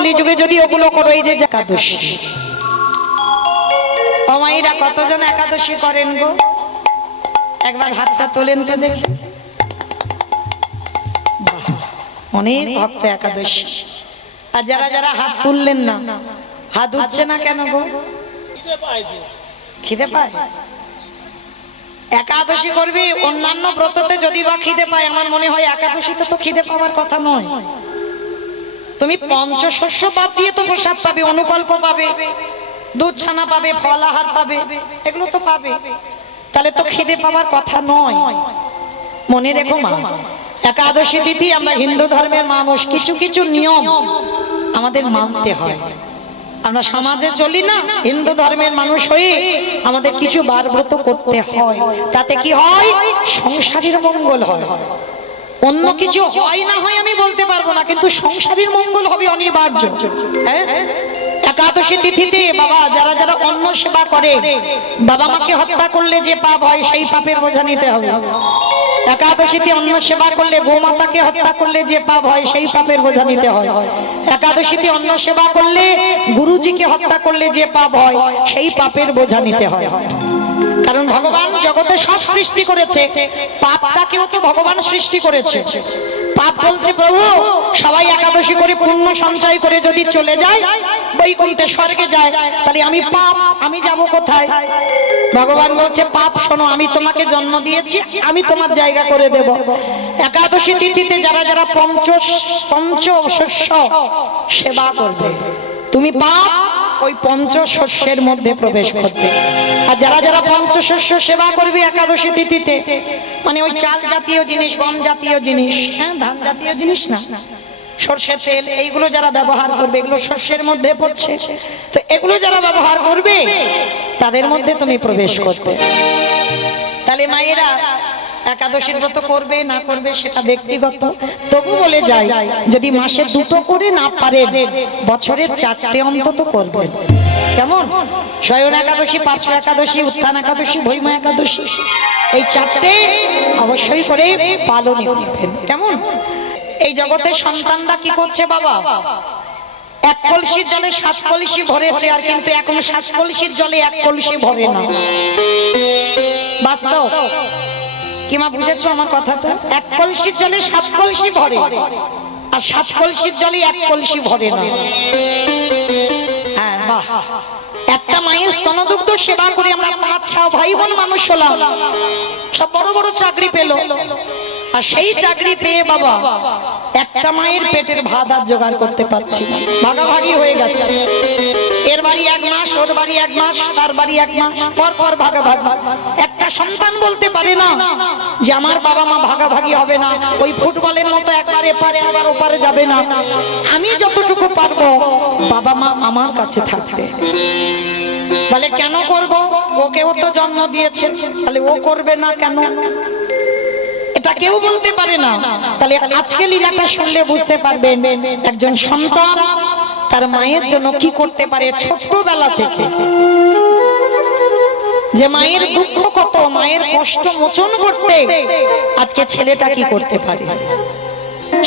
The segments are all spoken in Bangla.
কলিযুগে যদি ওগুলো করো, এই যে একাদশী, ও মায়েরা কতজন একাদশী করেন গো? একবার হাতটা তোলেন তো দেখি। অনেক ভক্ত একাদশী। আর যারা যারা হাত তুললেন না, হাত উঠছে না কেন গো? খিদে পায়। একাদশী করবি, অন্যান্য ব্রততে যদি বা খিদে পায়, আমার মনে হয় একাদশীতে তো খিদে পাওয়ার কথা নয়। তুমি পঞ্চশস্য বাদ দিয়ে তো প্রসাদ পাবে, অনুকল্প পাবে, দুধ ছানা পাবে, ফল আহার পাবে, এগুলো তো পাবে। তাহলে তো খিদে পাওয়ার কথা নয়। মনে রেখো মা, একাদশী তিথি আমরা হিন্দু ধর্মের মানুষ, কিছু কিছু নিয়ম আমাদের মানতে হয়। আমরা সমাজে চলি না, হিন্দু ধর্মের মানুষ হয়ে আমাদের কিছু বার ব্রত করতে হয়। তাতে কি হয়? সংসারের মঙ্গল হয়। অন্য কিছু হয় না হয় আমি বলতে পারবো না, কিন্তু সংসারের মঙ্গল হবে অনিবার্য। হ্যাঁ, একাদশী তিথিতে বাবা যারা যারা অন্ন সেবা করে, বাবা মাকে হত্যা করলে যে পাপ হয় সেই পাপের বোঝা নিতে হবে। একাদশীতে অন্ন সেবা করলে, গোমাতাকে হত্যা করলে যে পাপ হয় সেই পাপের বোঝা নিতে হয়। একাদশীতে অন্ন সেবা করলে, গুরুজিকে হত্যা করলে যে পাপ হয় সেই পাপের বোঝা নিতে হয়। কারণ ভগবান জগতে সব সৃষ্টি করেছে, পাপটাকেও তো ভগবান সৃষ্টি করেছে। পাপ বলছে প্রভু সবাই একাদশী করে পুণ্য সঞ্চয় করে যদি চলে যায়, বৈকুণ্ঠে স্বর্গে যায়, তাহলে আমি পাপ, আমি যাব কোথায়? ভগবান বলছে পাপ শোনো, আমি তোমাকে জন্ম দিয়েছি, আমি তোমার জায়গা করে দেব। একাদশী তিথিতে যারা যারা পঞ্চশস্য সেবা করবে, তুমি পাপ ওই পঞ্চশস্যের মধ্যে প্রবেশ করবে। আর যারা যারা পঞ্চশস্য সেবা করবে একাদশী তিথিতে, মানে ওই চাল জাতীয় জিনিস, গম জাতীয় জিনিস, হ্যাঁ ধান জাতীয় জিনিস না, সরষের তেল, এইগুলো যারা ব্যবহার করবে, এগুলো শস্যের মধ্যে পড়ছে, তো এগুলো যারা ব্যবহার করবে তাদের মধ্যে তুমি প্রবেশ করবে। তাহলে মায়েরা একাদশীর ব্রত করবে না করবে সেটা ব্যক্তিগত, তবু বলে যায় যদি মাসে দুটো করে না পারেন, বছরে 4টে অন্তত করবেন। কেমন? শয়ন একাদশী, পার্শ্ব একাদশী, উত্থান একাদশী, ভৈমা একাদশী, এই 4টে অবশ্যই করে পালন করবেন। কেমন? এই জগতের সন্তানরা কি করছে বাবা? 1 কলসির জলে 7 কলসি ভরেছে, আর কিন্তু এখন 7 কলসির জলে 1 কলসি ভরে না। বাস্তব কি মা, বুঝেছো আমার কথাটা? 1 কলসির জলে 7 কলসি ভরে, আর 7 কলসির জলে 1 কলসি ভরে না। হ্যাঁ বাহ, একটা মায়ের স্তনদুগ্ধ সেবা করে আমরা 5-6 ভাই বোন মানুষ হলাম, সব বড় বড় চাকরি পেল, আর সেই চাকরি পেয়ে বাবা একটা মায়ের পেটের ভাত আর জোগাড় করতে পারছি না, ভাগাভাগি হয়ে গেছে। এর বাড়ি 1 মাস, ওর বাড়ি 1 মাস, তার বাড়ি 1 মাস, পর পর ভাগাভাগি। একটা সন্তান বলতে পারে না যে আমার বাবা মা ভাগাভাগি হবে না, ওই ফুটবলের মতো একবার এপারে একবার ওপারে যাবে না, আমি যতটুকু পারবো বাবা মা আমার কাছে থাকবে। বলে কেন করব? ওকেও তো জন্ম দিয়েছে, তাহলে ও করবে না কেন? এটা কেউ বলতে পারে না। তাহলে আজকে লীলাটা শুনলে বুঝতে পারবেন একজন সন্তান তার মায়ের জন্য কি করতে পারে ছোটবেলা থেকে। যে মায়ের দুঃখ কত, মায়ের কষ্ট মোচন করতে আজকে ছেলেটা কি করতে পারে।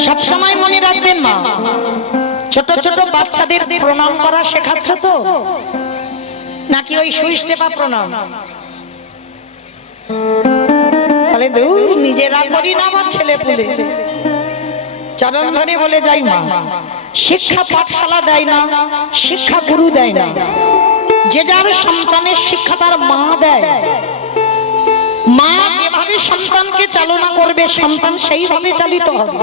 সব সময় মনে রাখবেন মা, ছোট ছোট বাচ্চাদের প্রণাম করা শেখাচ্ছ তো, নাকি ওই সুই স্টেপা প্রণাম? তাহলে নিজেরা করি না, আমার ছেলে পুলে চরণ ধরে বলে যাই মা, শিক্ষা পাঠশালা দেয় না, শিক্ষা গুরু দেয় না, যে যার সন্তানের শিক্ষা তার মা দেয়। মা যেভাবে সন্তানকে চালনা করবে সন্তান সেইভাবে চালিত হবে।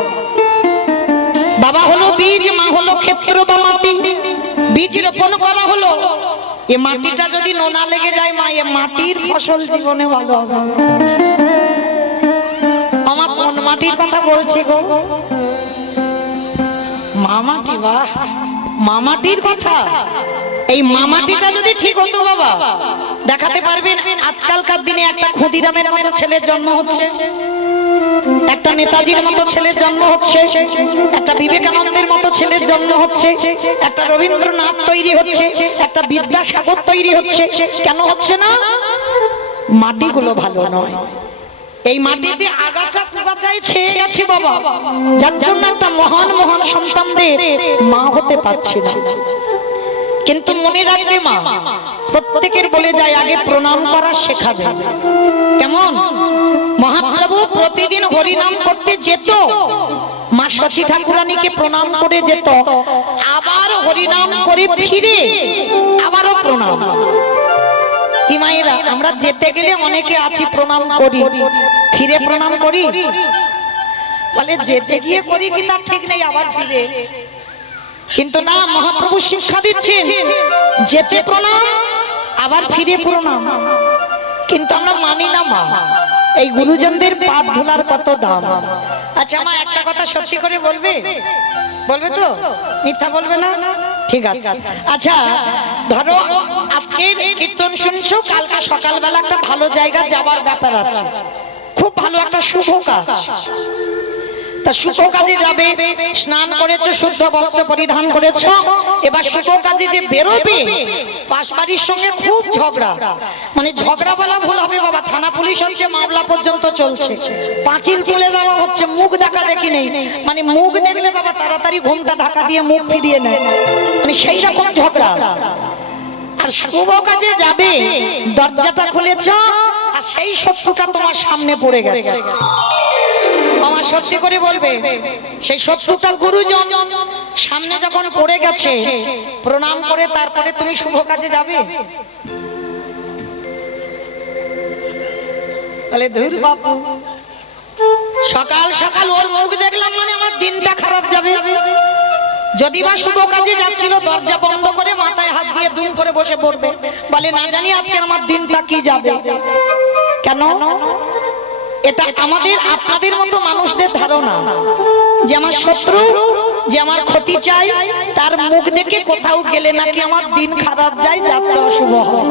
বাবা হলো বীজ, মা হলো ক্ষেত্র বা মাটি। বীজ রোপণ করা হলো, এ মাটিটা যদি নোনা লেগে যায় মা, এ মাটির ফসল জীবনে ভালো হবে। আমার কোন মাটির কথা বলছি গো? মামাটি। বাহ, মামাটির কথা। এই মামাটিটা যদি ঠিক হতো বাবা, দেখাতে পারবেন আজকালকার দিনে একটা ক্ষুদিরামের মতো ছেলের জন্ম হচ্ছে, একটা নেতাজির মতো ছেলের জন্ম হচ্ছে, একটা বিবেকানন্দের মতো ছেলের জন্ম হচ্ছে, একটা রবীন্দ্রনাথ তৈরি হচ্ছে, একটা বিদ্যাসাগর তৈরি হচ্ছে। কেন হচ্ছে না? মাটিগুলো ভালো নয়। এই মাটিতে আগাছা কুগাছায় ছেয়ে গেছে বাবা, যার জন্য একটা মহান মহান সন্তানদের মা হতে পারছে না। কিন্তু মনে রাখবে মা, প্রত্যেকের বলে যায় আগে প্রণাম করা শেখাবে। কেমন? মহাপ্রভু প্রতিদিন হরিনাম করতে যেত, মা সচী ঠাকুরানীকে প্রণাম করে যেত, আবার হরিনাম করে ফিরে আবারও প্রণাম। কি মায়েরা, আমরা যেতে গেলে অনেকে আছি প্রণাম করি, ফিরে প্রণাম করি, বলে যেতে গিয়ে করি কি তার ঠিক নেই, আবার ফিরে। কিন্তু না, মহাপ্রভু শিক্ষা দিচ্ছেন যেতে প্রণাম আবার ফিরে প্রণাম। কিন্তু আমরা মানি না মা, এই গুরুজনদের পাদ ধুলার কত দাম। আচ্ছা মা, একটা কথা সত্যি করে বলবে? বলবে তো? মিথ্যা বলবে না? ঠিক আছে। আচ্ছা ধরো আজকের কীর্তন শুনছো, কালকে সকালবেলা একটা ভালো জায়গা যাবার ব্যাপার আছে, খুব ভালো একটা শুভ কাজ। তা শুভ কাজে যাবে, স্নান করেছো, শুদ্ধ বস্ত্র পরিধান করেছো, এবার শুভ কাজে যে বেরোবে, পাশ বাড়ির সঙ্গে খুব ঝগড়া, মানে ঝগড়া বলা ভুল হবে বাবা, থানা পুলিশ হচ্ছে, মামলা পর্যন্ত চলছে, পাঁচিল তুলে দেওয়া হচ্ছে, মুখ দেখা দেখি নেই, মানে মুখ দেখলে বাবা তাড়াতাড়ি ঘুমটা ঢাকা দিয়ে মুখ ফিরিয়ে নেয়, মানে সেই রকম ঝগড়া। আর শুভ কাজে যাবে, দরজাটা খুলেছো আর সেই শত্রুটা তোমার সামনে পড়ে গেছে। আমার সত্যি করে বলবে, সেই শত্রুটা গুরুজন সামনে যখন পড়ে গেছে, প্রণাম করে তারপরে তুমি শুভ কাজে যাবে? বলে ধুর বাপু, সকাল সকাল ওর মুখ দেখলাম মানে আমার দিনটা খারাপ যাবে। যদি বা শুভ কাজে যাচ্ছিল, দরজা বন্ধ করে মাথায় হাত দিয়ে দুম করে বসে পড়বে, বলে না জানি আজকে আমার দিনটা কি যাবে। কেন? এটা আমাদের আপনাদের মতো মানুষদের ধারণা যে আমার শত্রু, যে আমার ক্ষতি চাই, তার মুখ দেখে কোথাও গেলে নাকি আমার দিন খারাপ যায়, যাত্রা অশুভ হয়।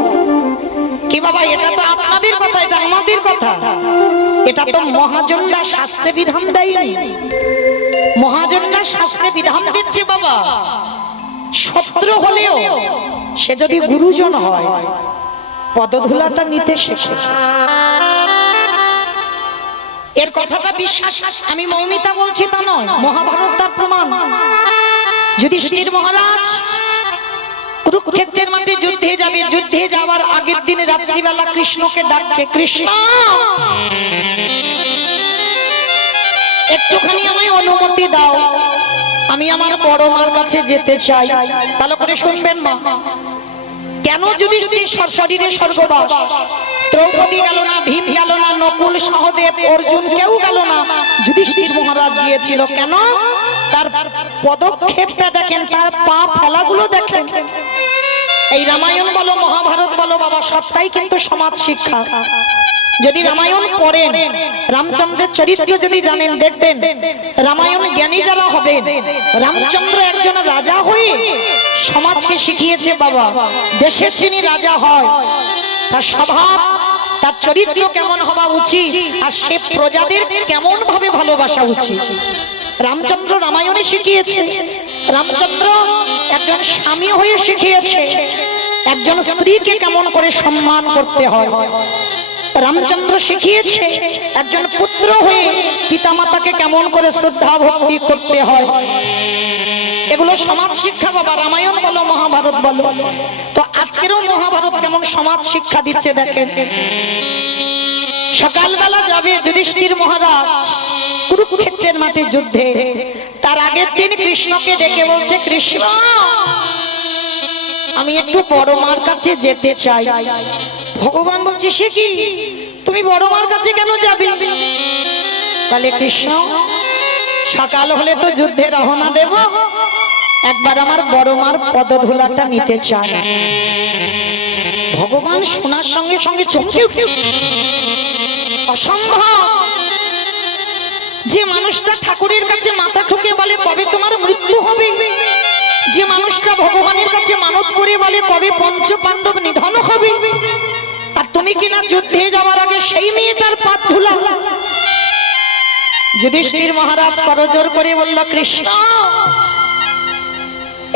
কি বাবা, এটা তো আপনাদের কথা, এটা আমাদের কথা। এটা তো মহাজনরা শাস্ত্রে বিধান দেয়নি, মহাজনরা শাস্ত্রে বিধান দিচ্ছে বাবা। শত্রু হলেও সে যদি গুরুজন হয়, পদধূলাটা নিতে শেখে। এর কথাটা বিশ্বাস আমি মৌমিতা বলছি তা নয়, মহাভারত তার প্রমাণ। যুধিষ্ঠির মহারাজ কুরুক্ষেত্রের মাঠে যুদ্ধে যাবে, যুদ্ধে যাওয়ার আগের দিন রাত্রিবেলা কৃষ্ণকে ডাকছে, কৃষ্ণ একটুখানি আমায় অনুমতি দাও, আমি আমার বড় মার কাছে যেতে চাই। ভালো করে শুনবেন মা, কেন যুধিষ্ঠির সশরীরে স্বর্গবাস, দ্রৌপদী গেল না, ভীম গেল না, নকুল সহদেব অর্জুন কেউ গেল না, যুধিষ্ঠির মহারাজ গিয়েছিল। কেন? তার পদক্ষেপটা দেখেন, তার পা ফেলাগুলো দেখেন। এই রামায়ণ বলো মহাভারত বলো বাবা, সবটাই কিন্তু সমাজ শিক্ষা। যদি রামায়ণ পড়েন, রামচন্দ্রের চরিত্র যদি জানেন, দেখবেন রামায়ণ জ্ঞানী যারা হবে, রামচন্দ্র একজন রাজা হয়ে সমাজকে শিখিয়েছে বাবা, দেশের যিনি রাজা হয় তার স্বভাব, তার চরিত্র কেমন হওয়া উচিত, আর সে প্রজাদের কেমন ভাবে ভালোবাসা উচিত, রামচন্দ্র রামায়ণে শিখিয়েছে। রামচন্দ্র একজন স্বামী হয়ে শিখিয়েছে একজন স্ত্রীকে কেমন করে সম্মান করতে হয়। রামচন্দ্র শিখিয়েছে একজন পুত্র হয়ে পিতামাতাকে কেমন করে শ্রদ্ধা ভক্তি করতে হয়। এগুলো সমাজ শিক্ষা বাবা, রামায়ণ বলো মহাভারত বলো। তো আজকেরও মহাভারত কেমন সমাজ শিক্ষা দিচ্ছে দেখেন। সকালবেলা যাবে যুধিষ্ঠির মহারাজ কুরুক্ষেত্রের মাঠে যুদ্ধে, তার আগের দিন কৃষ্ণকে ডেকে বলছে, কৃষ্ণ আমি একটু বড় মার কাছে যেতে চাই। ভগবান বলছে, সে কি, তুমি বড় মার কাছে কেন যাবে? তাহলে কৃষ্ণ, সকাল হলে তো যুদ্ধে রওনা দেব, একবার আমার বড় মার পদধূলাটা নিতে চাই। ভগবান শোনার সঙ্গে সঙ্গে চমকে উঠে, অসম্ভব, যে মানুষটা ঠাকুরের কাছে মাথা ঠুকে বলে কবে তোমার মৃত্যু হবে, যে মানুষটা ভগবানের কাছে মানত করে বলে কবে পঞ্চ পাণ্ডব নিধন হবে, আর তুমি কিনা যুদ্ধে যাওয়ার আগে সেই মেয়েটার পাত ধুলা। যুধিষ্ঠির মহারাজ করজোর করে বলল, কৃষ্ণ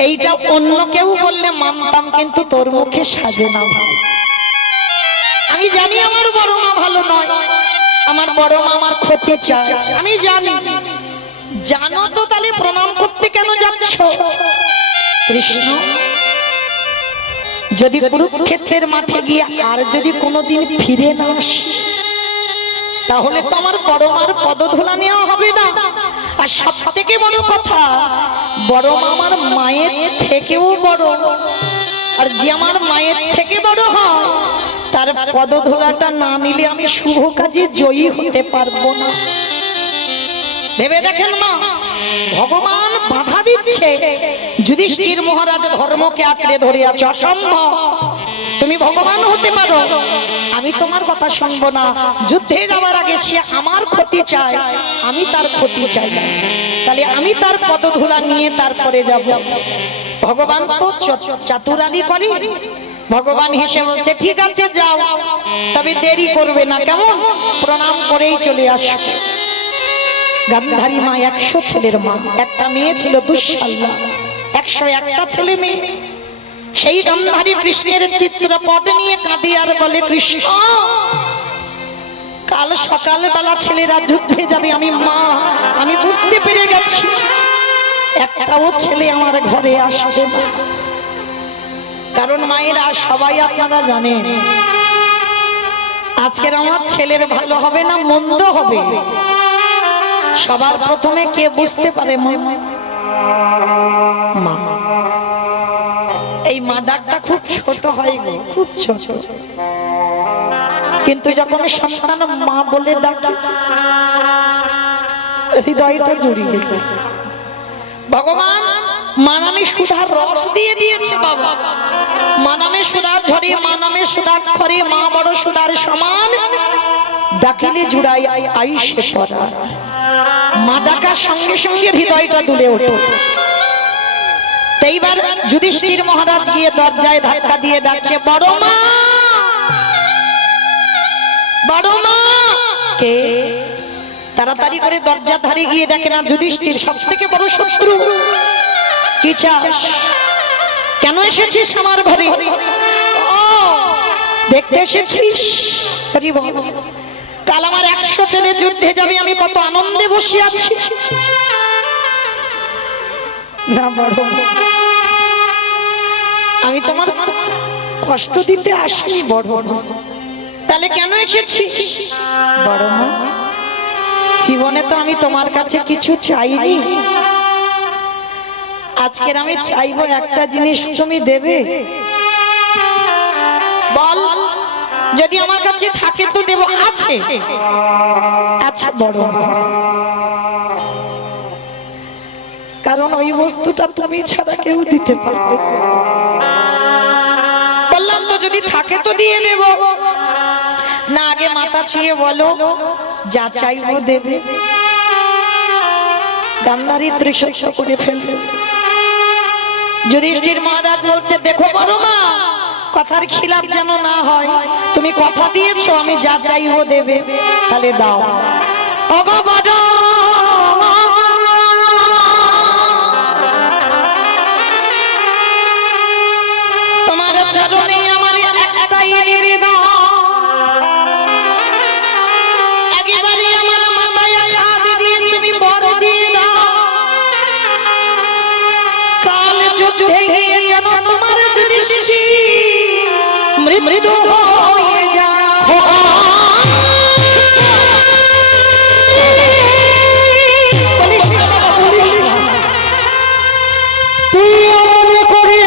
এইটা অন্য কেউ বললে মানতাম, কিন্তু তোর মুখে সাজে না। আমি জানি আমার বড় মা ভালো নয়, আমার বড় মা আমার ক্ষতি চায়। আমি জানি, জানো তো তাহলে প্রণাম করতে কেন যাচ্ছ? কৃষ্ণ যদি কুরুক্ষেত্রের মাঠে গিয়ে আর যদি কোনোদিন ফিরে না আসি, তাহলে তো আমার বড় মার পদধূলা নেওয়া হবে না। আর সব থেকে বড় কথা, বড় মা আমার মায়ের থেকেও বড়, আর যে আমার মায়ের থেকে বড় হয় তার পদধূলাটা না নিলে আমি শুভ কাজে জয়ী হতে পারবো না। ভেবে দেখেন মা, ভগবান বাধা দিচ্ছে, যুধিষ্ঠির মহারাজ ধর্মকে আঁকড়ে ধরে আছে, অসম্ভব। তুমি ভগবান হতে পারো, আমি তোমার কথা শুনবো না। যুদ্ধে যাওয়ার আগে সে আমার ক্ষতি চায়, আমি তার ক্ষতি চাই, তাহলে আমি তার পদধূলা নিয়ে তারপরে যাব। ভগবান তো চাতুরালি করে। ভগবান হেসে বলছে, ঠিক আছে যাও, তবে দেরি করবে না, কেমন? প্রণাম করেই চলে আসবে। গান্ধারী মা 100 ছেলের মা, একটা মেয়ে ছিল দুঃশাল্যা, 101টা ছেলে মেয়ে। সেই গান্ধারী কৃষ্ণের চিত্রপট নিয়ে কাঁদে আর বলে, কৃষ্ণ কাল সকালবেলা ছেলেরা যুদ্ধে যাবে, আমি মা আমি বুঝতে পেরে গেছি একটাও ছেলে আমার ঘরে আসবে না। কারণ মায়েরা সবাই আপনারা জানেন, আজকের আমার ছেলের ভালো হবে না মন্দ হবে, সবার প্রথমে কে বুঝতে পারে? মা। এই মা ডাকটা খুব ছোট হয় গো, খুব ছোট, কিন্তু যখন সন্তান মা বলে ডাকে হৃদয়টা জড়িয়ে যায়। ভগবান মা নামে সুধার রস দিয়ে দিয়েছে বাবা। মা নামে সুধার ঝরে, মা নামে সুধার খরে, মা বড় সুধার সমান, ডাকিলে জুড়াই আইসে পড়া। মা ডাকার সঙ্গে সঙ্গে হৃদয়টা দুলে ওঠে। এইবার যুধিষ্ঠির মহারাজ গিয়ে দরজায় ধাক্কা দিয়ে ডাকছে, বড় মা, বড় মা। কে? তাড়াতাড়ি করে দরজার ধারে গিয়ে দেখে না যুধিষ্ঠির, সবথেকে বড় শত্রু। কি চাস? কেন এসেছিস আমার ঘরে? ও দেখতে এসেছিস? কাল আমার 100 ছেলে যুদ্ধে যাবে, আমি কত আনন্দে বসে আছি। না বড়, আমি তোমার কষ্ট দিতে আসিনি বড়। তাহলে কেন এসেছিস? বড় মা, জীবনে তো আমি তোমার কাছে কিছু চাইনি, আজকের আমি চাইবো একটা জিনিস, তুমি দেবে? বল, যদি আমার কাছে থাকে তো দেব। আছে? আচ্ছা বড় মা, কারণ ওই বস্তুটা তুমি ছাড়া কেউ দিতে পারবে না। বললাম তো যদি থাকে তো দিয়ে দেব। না আগে মাথা ছুঁয়ে বলো, যা চাইবো দেবে? গান্ধারী ত্রিশস্য করে ফেলবে। যুধিষ্ঠির মহারাজ বলছে, দেখো বড় মা, কথার খিলাফ যেন না হয়, তুমি কথা দিয়েছো আমি যা চাইবো দেবে, তাহলে দাও। ওগো বড়, তোমার চরণে আমার একটাই নিবেদন, একেবারে আমার মাথায় হাত দিয়ে তুমি বড় দিয়ে দাও। কাল যুদ্ধে গিয়ে যেন তোমার দৃষ্টি মৃদু হয়ে যায়। তুই মনে করে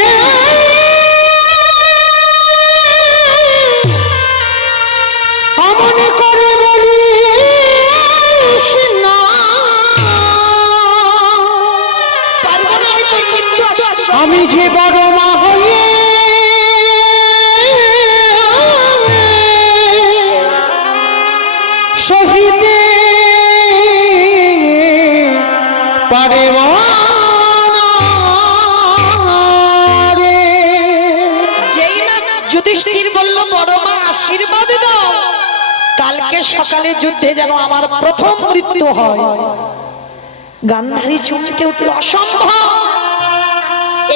মনে করে বলি না, আমি যে বড় মা হয়ে শহীদে পারে যেই না যুধিষ্ঠির বলল, বড় মা আশীর্বাদ দাও, কালকে সকালে যুদ্ধে যেন আমার প্রথম মৃত্যু হয়। গান্ধারী চমকে উঠল, অসম্ভব,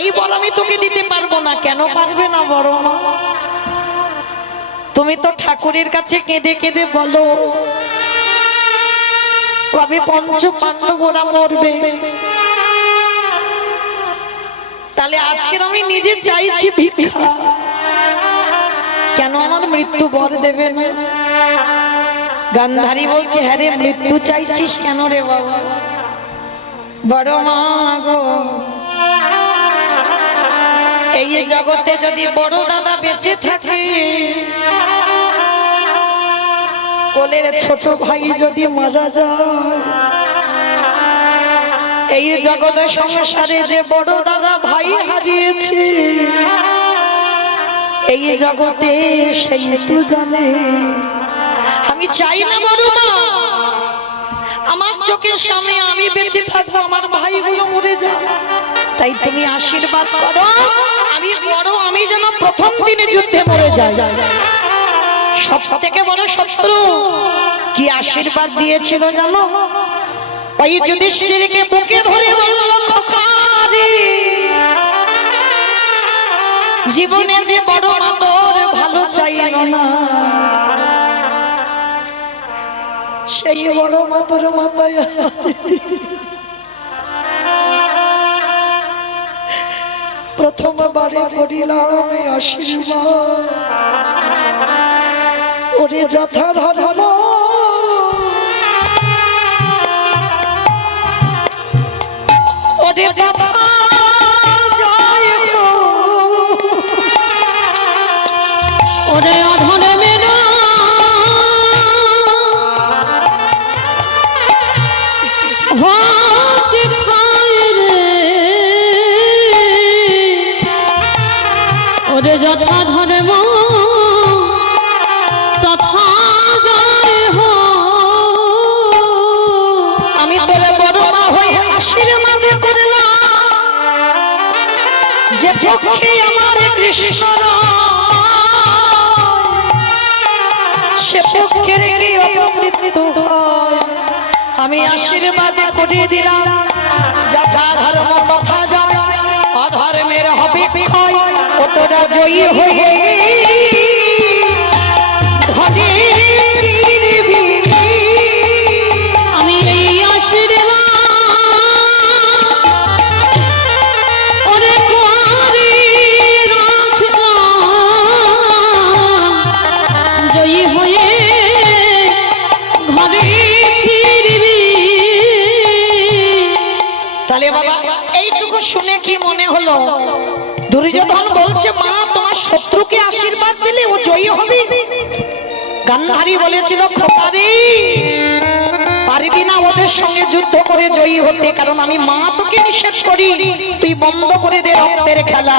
এই বল আমি তোকে দিতে পারবো না। কেন পারবে না বড় মা? তুমি তো ঠাকুরের কাছে কেঁদে কেঁদে বলো কবে পঞ্চ পাণ্ডব ওরা মরবে। তাহলে আজকের আমি নিজে চাইছি ভিক্ষা, কেন আমার মৃত্যু বর দেবে না? গান্ধারী বলছে, হ্যাঁ রে, মৃত্যু চাইছিস কেন রে বাবা? বড় মা গো, এই জগতে যদি বড় দাদা বেঁচে থাকে, কোলের ছোট ভাই যদি মারা যায়, এই জগতে সংসারে যে বড় দাদা ভাই হারিয়েছে, এই জগতে সেই তো জানে। আমি চাই না বড় মা আমার চোখের সামনে আমি বেঁচে থাকবো, আমার ভাইগুলো মরে যায়। তাই তুমি আশীর্বাদ করো, আমি বড়, আমি যেন প্রথম দিনে যুদ্ধে মরে যাই। সব থেকে বড় শত্রু কি আশীর্বাদ দিয়েছিল জানো? ওই যুধিষ্ঠিরকে বুকে ধরে বলল, খোকারি, জীবনে যে বড় মা তোর ভালো চাইল না, সেই বড় মা তোর মাথায় প্রথমবারে করিলাম আশীর্বাদ, ওরে যথা ধর্ম ওরে বাবা জয় হো, ওরে অধনে মেনা হোক খায় রে, ওরে যথা ধর্ম তথা জয় হো। আমি তোরে বড় মা হয়ে আশীর্বাদ করলাম, যে পক্ষে আমার কৃষ্ণ সে পক্ষের কি অপমৃত্যু হয়। আমি আশীর্বাদ করে দিলাম, যথা ধর্ম তথা জয়, অধর্মের হবে ক্ষয়, ও তোরা জয়ী হয়ে ধনে ফিরবি। আমি এই আশীর্বাদ ওরে করে রাখলাম, জয়ী হয়ে ঘরে ফিরবি। তাহলে বাবা এইটুকু শুনে কি মনে হলো? দুর্যোধন বলছে, মা তোমার শত্রুকে আশীর্বাদ দিলে ও জয়ী হবে। গান্ধারী বলেছিল, খোকারি, পারবি না ওদের সঙ্গে যুদ্ধ করে জয়ী হতে, কারণ আমি মা তোকে নিষেধ করি, তুই বন্ধ করে দে রক্তের খেলা।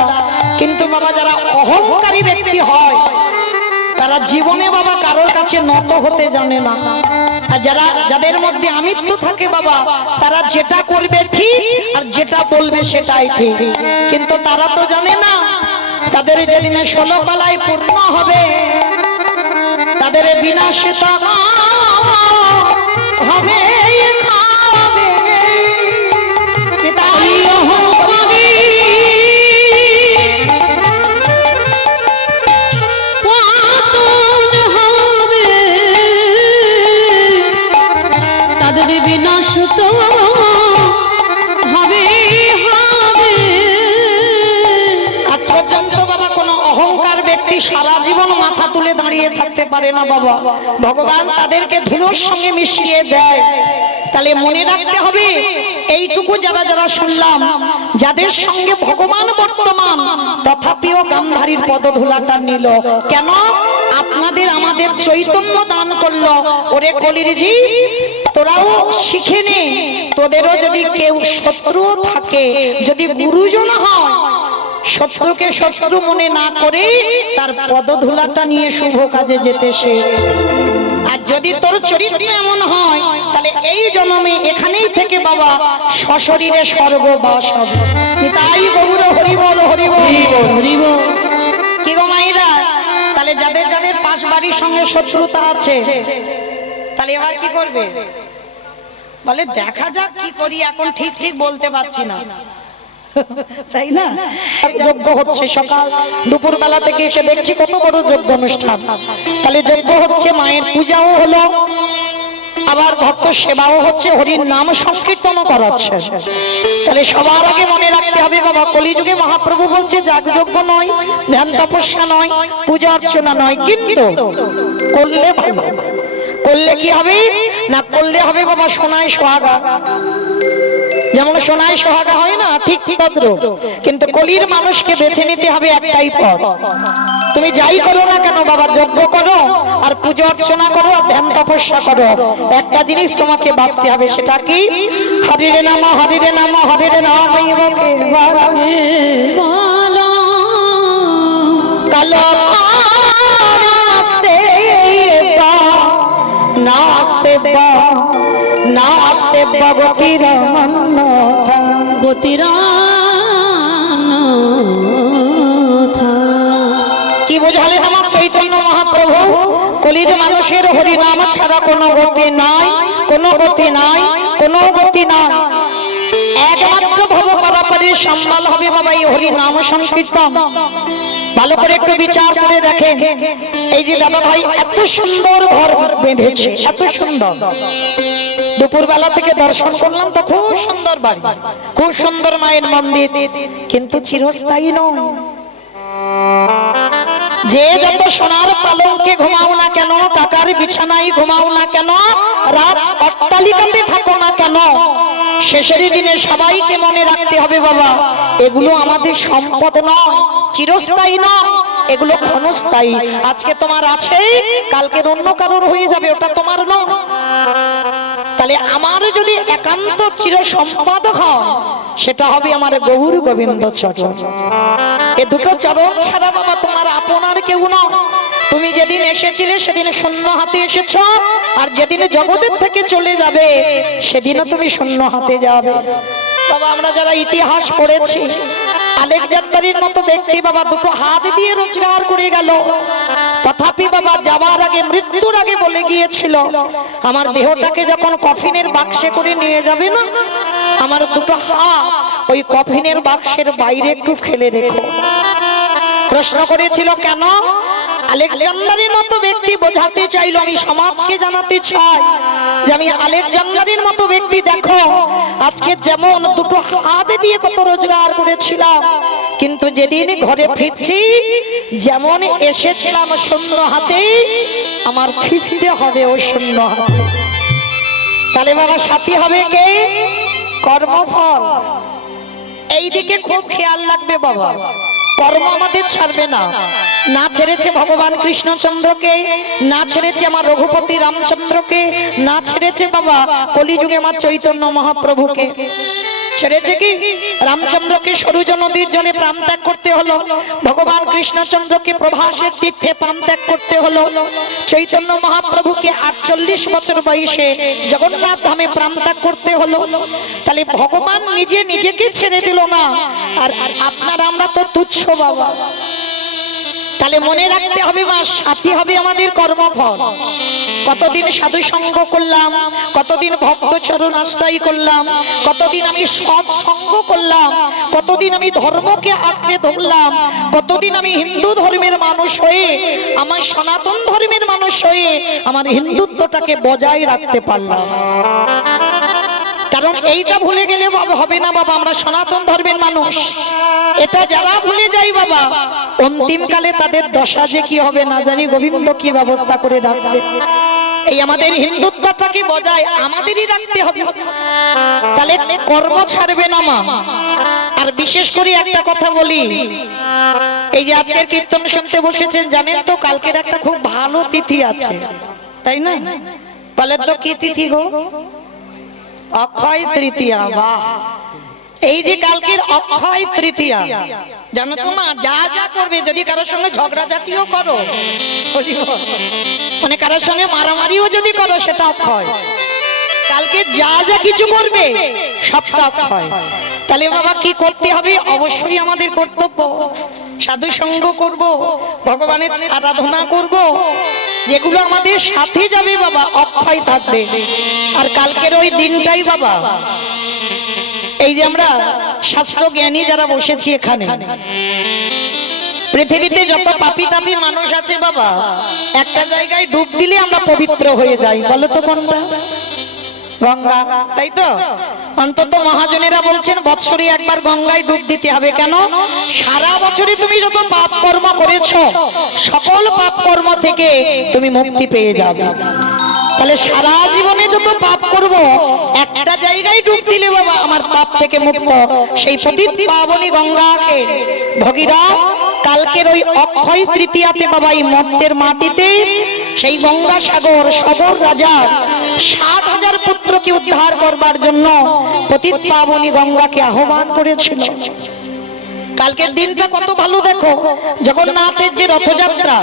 কিন্তু বাবা যারা অহংকারী ব্যক্তি হয়, তারা জীবনে বাবা কারোর কাছে নত হতে জানে না। আর যাদের মধ্যে আমিত্ব থাকে বাবা, তারা যেটা করবে ঠিক আর যেটা বলবে সেটাই ঠিক। কিন্তু তারা তো জানে না তাদের যেদিনে 16 পালায় পূর্ণ হবে, তাদের বিনাশে তো হবে খাবে। বিনাশ তো হবে হবে। আজ পর্যন্ত বাবা কোনো অহংকার ব্যক্তি সারা জীবন মাথা তুলে দাঁড়িয়ে থাকতে পারে না বাবা, ভগবান তাদেরকে ধুলোর সঙ্গে মিশিয়ে দেয়। তাহলে মনে রাখতে হবে, এইটুকু যারা যারা শুনলাম, যাদের সঙ্গে ভগবান বর্তমান, তথাপিও গান্ধারীর পদধূলাটা নিল কেন? আপনাদের আমাদের চৈতন্য দান করলো। ওরে কলির জি, তোরাও শিখে নে, তোদেরও যদি কেউ শত্রু থাকে, যদি গুরুজন হয়, শত্রুকে শত্রু মনে না করে তার পদধূলাটা নিয়ে শুভ কাজে যেতে সে। আর যদি তোর চরিত্র এমন হয়, তাহলে এই জন্মে এখানেই থেকে বাবা সশরীরে স্বর্গবাস হবে। তাই গৌর হরিবল হরিবল হরিবল। কি গো মাইরা, তাহলে যাদের যাদের পাশ বাড়ির সঙ্গে শত্রুতা আছে, তাহলে এবার কি করবে? বলে দেখা যাক কি করি, এখন ঠিক ঠিক বলতে পারছি না, তাই না? যজ্ঞ হচ্ছে সকাল দুপুর বেলা থেকে এসে দেখছি কত বড় যজ্ঞ অনুষ্ঠান। তাহলে যজ্ঞ হচ্ছে, মায়ের পূজাও হলো, আবার ভক্ত সেবাও হচ্ছে, হরির নাম সংকীর্তনও করাচ্ছে। তাহলে সবার আগে মনে রাখতে হবে বাবা, কলিযুগে মহাপ্রভু বলছে যাগযজ্ঞ নয়, ধ্যান তপস্যা নয়, পূজা অর্চনা নয়, কিন্তু করলে ভালো। করলে কি হবে না, করলে হবে বাবা সোনায় সোহাগা। যেমন সোনায় সোহাগা হয় না, ঠিক তদ্রূপ কিন্তু কলির মানুষকে বেছে নিতে হবে একটাই পথ। তুমি যাই করো না কেন বাবা, যজ্ঞ করো আর পূজা অর্চনা করো আর ধ্যান তপস্যা করো, একটা জিনিস তোমাকে বাঁচতে হবে, সেটা কি? হরিরে নাম, হরিরে নাম, হরিরে নাম, কালো না আসতে বা না আসতে বা গতির গতির কি বোঝালেন আমার চৈতন্য মহাপ্রভু? কলির মানুষের হরি নাম ছাড়া কোনো গতি নাই, কোনো গতি নাই, কোনো গতি নাই। একমাত্র ভব পারাপারের সম্বল হবে বাবা এই হরি নাম সংকীর্তন। ভালো করে একটু বিচার করে দেখেন, এই যে দাদা ভাই এত সুন্দর ঘর বেঁধেছে, এত সুন্দর, দুপুর বেলা থেকে দর্শন করলাম তো, খুব সুন্দর বাড়ি, খুব সুন্দর মায়ের মন্দির, কিন্তু চিরস্থায়ী নয়। যে যত সোনার পালঙ্কে ঘুমাও না কেন, টাকার বিছানায় ঘুমাও না কেন, রাত অট্টালিকাতে থাকো না কেন, শেষের দিনে সবাইকে মনে রাখতে হবে বাবা, এগুলো আমাদের সম্পদ নয়, চিরস্থায়ী নয়, এগুলো ক্ষণস্থায়ী। আজকে তোমার আছে, কালকে অন্য কারোর হয়ে যাবে, ওটা তোমার নয়। তাহলে আমার যদি একান্ত চির সম্পদ হয়, সেটা হবে আমার গৌর গোবিন্দ চরণ। এ দুটো চরণ ছাড়া বাবা তোমার আপনার কেউ না। তুমি যেদিন এসেছিলে সেদিন শূন্য হাতে এসেছ, আর যেদিন জগতের থেকে চলে যাবে সেদিনও তুমি শূন্য হাতে যাবে বাবা। আমরা যারা ইতিহাস পড়েছি, আলেকজান্ডারের মতো ব্যক্তি বাবা দুটো হাত দিয়ে রোজগার করে গেল, তথাপি বাবা যাওয়ার আগে, মৃত্যুর আগে বলে গিয়েছিল, আমার দেহটাকে যখন কফিনের বাক্সে করে নিয়ে যাবে না, আমার দুটো হাত ওই কফিনের বাক্সের বাইরে একটু ফেলে রেখো। প্রশ্ন করেছিল কেন? আলেকজান্ডারের মতো ব্যক্তি বোঝাতে চাইল, আমি সমাজকে জানাতে চাই যে আমি আলেকজান্ডারের মতো ব্যক্তি, দেখো আজকে যেমন দুটো হাত দিয়ে কত রোজগার করেছিলাম, কিন্তু যেদিন ঘরে ফিরছি যেমন এসেছিলাম শূন্য হাতে, আমার ফিরতে হবে ওই শূন্য হাতে। তাহলে বাবা সাথী হবে কে? কর্মফল। এই দিকে খুব খেয়াল রাখবে বাবা, কর্ম আমাদের ছাড়বে না। না ছেড়েছে ভগবান কৃষ্ণচন্দ্রকে, না ছেড়েছে আমার রঘুপতি রামচন্দ্রকে, না ছেড়েছে বাবা কলিযুগে আমার চৈতন্য মহাপ্রভুকে। ছেড়েছে কি? রামচন্দ্রকে সরুজ নদীর জলে প্রাণ ত্যাগ করতে হলো, ভগবান কৃষ্ণচন্দ্রকে প্রভাসের তীর্থে প্রাণ ত্যাগ করতে হলো, চৈতন্য মহাপ্রভুকে 48 বছর বয়সে জগন্নাথ ধামে প্রাণ ত্যাগ করতে হলো। তাহলে ভগবান নিজে নিজেকে ছেড়ে দিল না, আর আপনারা আমরা তো তুচ্ছ বাবা। তাহলে মনে রাখতে হবে মা, সাথী হবে আমাদের কর্মফল। কতদিন সাধু সঙ্গ করলাম, কতদিন ভক্ত চরণ আশ্রয় করলাম, কতদিন আমি সৎ সঙ্গ করলাম, কতদিন আমি ধর্মকে আঁকড়ে ধরলাম, কতদিন আমি হিন্দু ধর্মের মানুষ হয়ে, আমার সনাতন ধর্মের মানুষ হয়ে আমার হিন্দুত্বটাকে বজায় রাখতে পারলাম। কারণ এইটা ভুলে গেলে বাবা হবে না বাবা, আমরা সনাতন ধর্মের মানুষ। এটা যারা ভুলে যায় বাবা, অন্তিমকালে তাদের দশা যে কি হবে না জানি, গোবিন্দ কি ব্যবস্থা করে রাখবে। এই আমাদের হিন্দুত্বটাকে বজায় আমাদেরই রাখতে হবে। তাহলে কর্ম ছাড়বে না মা। আর বিশেষ করে একটা কথা বলি, এই যে আজকের কীর্তন শুনতে বসেছেন, জানেন তো কালকের একটা খুব ভালো তিথি আছে, তাই না? বলে তো কি তিথি গো? অক্ষয় তৃতীয়া। বাহ! এই যে কালকের অক্ষয় তৃতীয়া, জানো তো মা, যা যা করবে, যদি কারোর সঙ্গে ঝগড়াঝাটিও করো, মানে কারোর সঙ্গে মারামারিও যদি করো, সেটা অক্ষয়। কালকে যা যা কিছু করবে সবটা অক্ষয়। তাহলে বাবা কি করতে হবে? অবশ্যই আমাদের কর্তব্য সাধু সঙ্গ করব, ভগবানের আরাধনা করব, যেগুলো আমাদের সাথে যাবে বাবা, অক্ষয় থাকবে। আর কালকের ওই দিনটাই বাবা, এই যে আমরা শাস্ত্র জ্ঞানী যারা বসেছি এখানে, পৃথিবীতে যত পাপী তাপী মানুষ আছে বাবা, একটা জায়গায় ডুব দিলে আমরা পবিত্র হয়ে যাই। বলো তো কোনটা? গঙ্গা, তাই তো? অন্তত মহাজনেরা বলছেন বৎসরে একবার গঙ্গায় ডুব দিতে হবে। কেন? সারা বছরে তুমি যত পাপ কর্ম করেছো, সকল পাপ কর্ম থেকে তুমি মুক্তি পেয়ে যাবে। তাহলে সারা জীবনে যত পাপ করব, একটা জায়গায় ডুব দিলে বাবা আমার পাপ থেকে মুক্ত। সেই পতিত পাবনী গঙ্গাকে ভগীরথ কালকের ওই অক্ষয় তৃতীয়াতে বাবা এই মর্তের মাটিতে সেই গঙ্গা সাগর সবর রাজার ৭,০০০ পুত্রকে উদ্ধার করবার জন্য পতিত পাবনী গঙ্গাকে আহ্বান করেছিল। কালকের দিনটা কত ভালো দেখো, জগন্নাথের যে রথযাত্রা,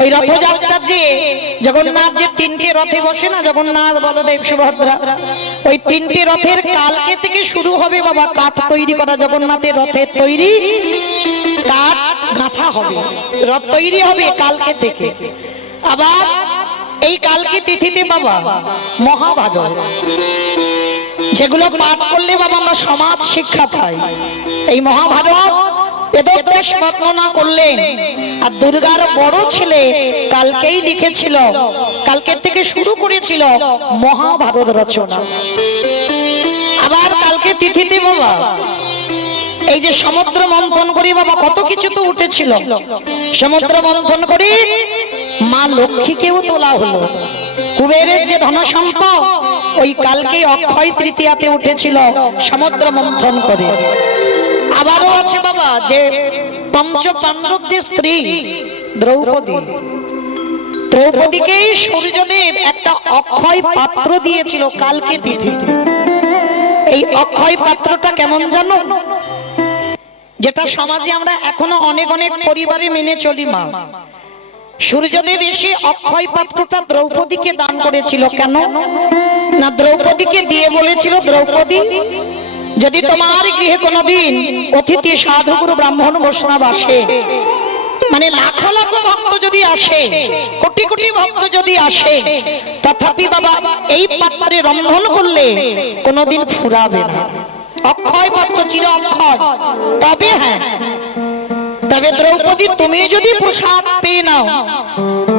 ওই রথযাত্রা যে জগন্নাথ যে তিনটে রথে বসে না, জগন্নাথ বলদেব সুভদ্রা, ওই তিনটে রথের কালকে থেকে শুরু হবে বাবা কাঠ তৈরি করা। জগন্নাথের রথের তৈরি কাঠ গাঁথা হবে, রথ তৈরি হবে কালকে থেকে। আবার এই কালকে তিথিতে বাবা মহাভারত, যেগুলো পাঠ করলে বাবা আমরা সমাজ শিক্ষা পাই। এই মহাভারত বেদব্যাস বর্ণনা করলেন। আর দুর্গার বড় ছেলে কালকেই লিখেছিল, কালকের থেকে শুরু করেছিল মহাভারত রচনা। আবার কালকে তিথিতে বাবা এই যে সমুদ্র মন্থন করি বাবা, কত কিছু তো উঠেছিল। সমুদ্র মন্থন করি মা লক্ষ্মীকেও তোলা হলো। কুবেরের যে ধন সম্পদ ওই কালকে অক্ষয় তৃতীয়াতে উঠেছিল সমুদ্র মন্থন করে। আবারও আছে বাবা যে পঞ্চ পাণ্ডবদের স্ত্রী দ্রৌপদী, দ্রৌপদীকে সূর্যদেব একটা অক্ষয় পাত্র দিয়েছিল কালকে তিথিতে। এই অক্ষয় পাত্রটা কেমন জানো? যেটা সমাজে আমরা এখনো অনেক অনেক পরিবারে মেনে চলি। মা সূর্যদেব এসে অক্ষয় পাত্রটা দ্রৌপদীকে দান করেছিল। কেন না? দ্রৌপদীকে দিয়ে বলেছিল, দ্রৌপদী যদি তোমার গৃহে কোনোদিন অতিথি সাধুগুরু ব্রাহ্মণ বৈষ্ণব আসে, মানে লাখো লাখো ভক্ত যদি আসে, কোটি কোটি ভক্ত যদি আসে, তথাপি বাবা এই পাত্রে রন্ধন করলে কোনোদিন ফুরাবে না। অক্ষয় পাত্র চির অক্ষয়। তবে হ্যাঁ, তবে দ্রৌপদী তুমি যদি প্রসাদ পেয়ে নাও,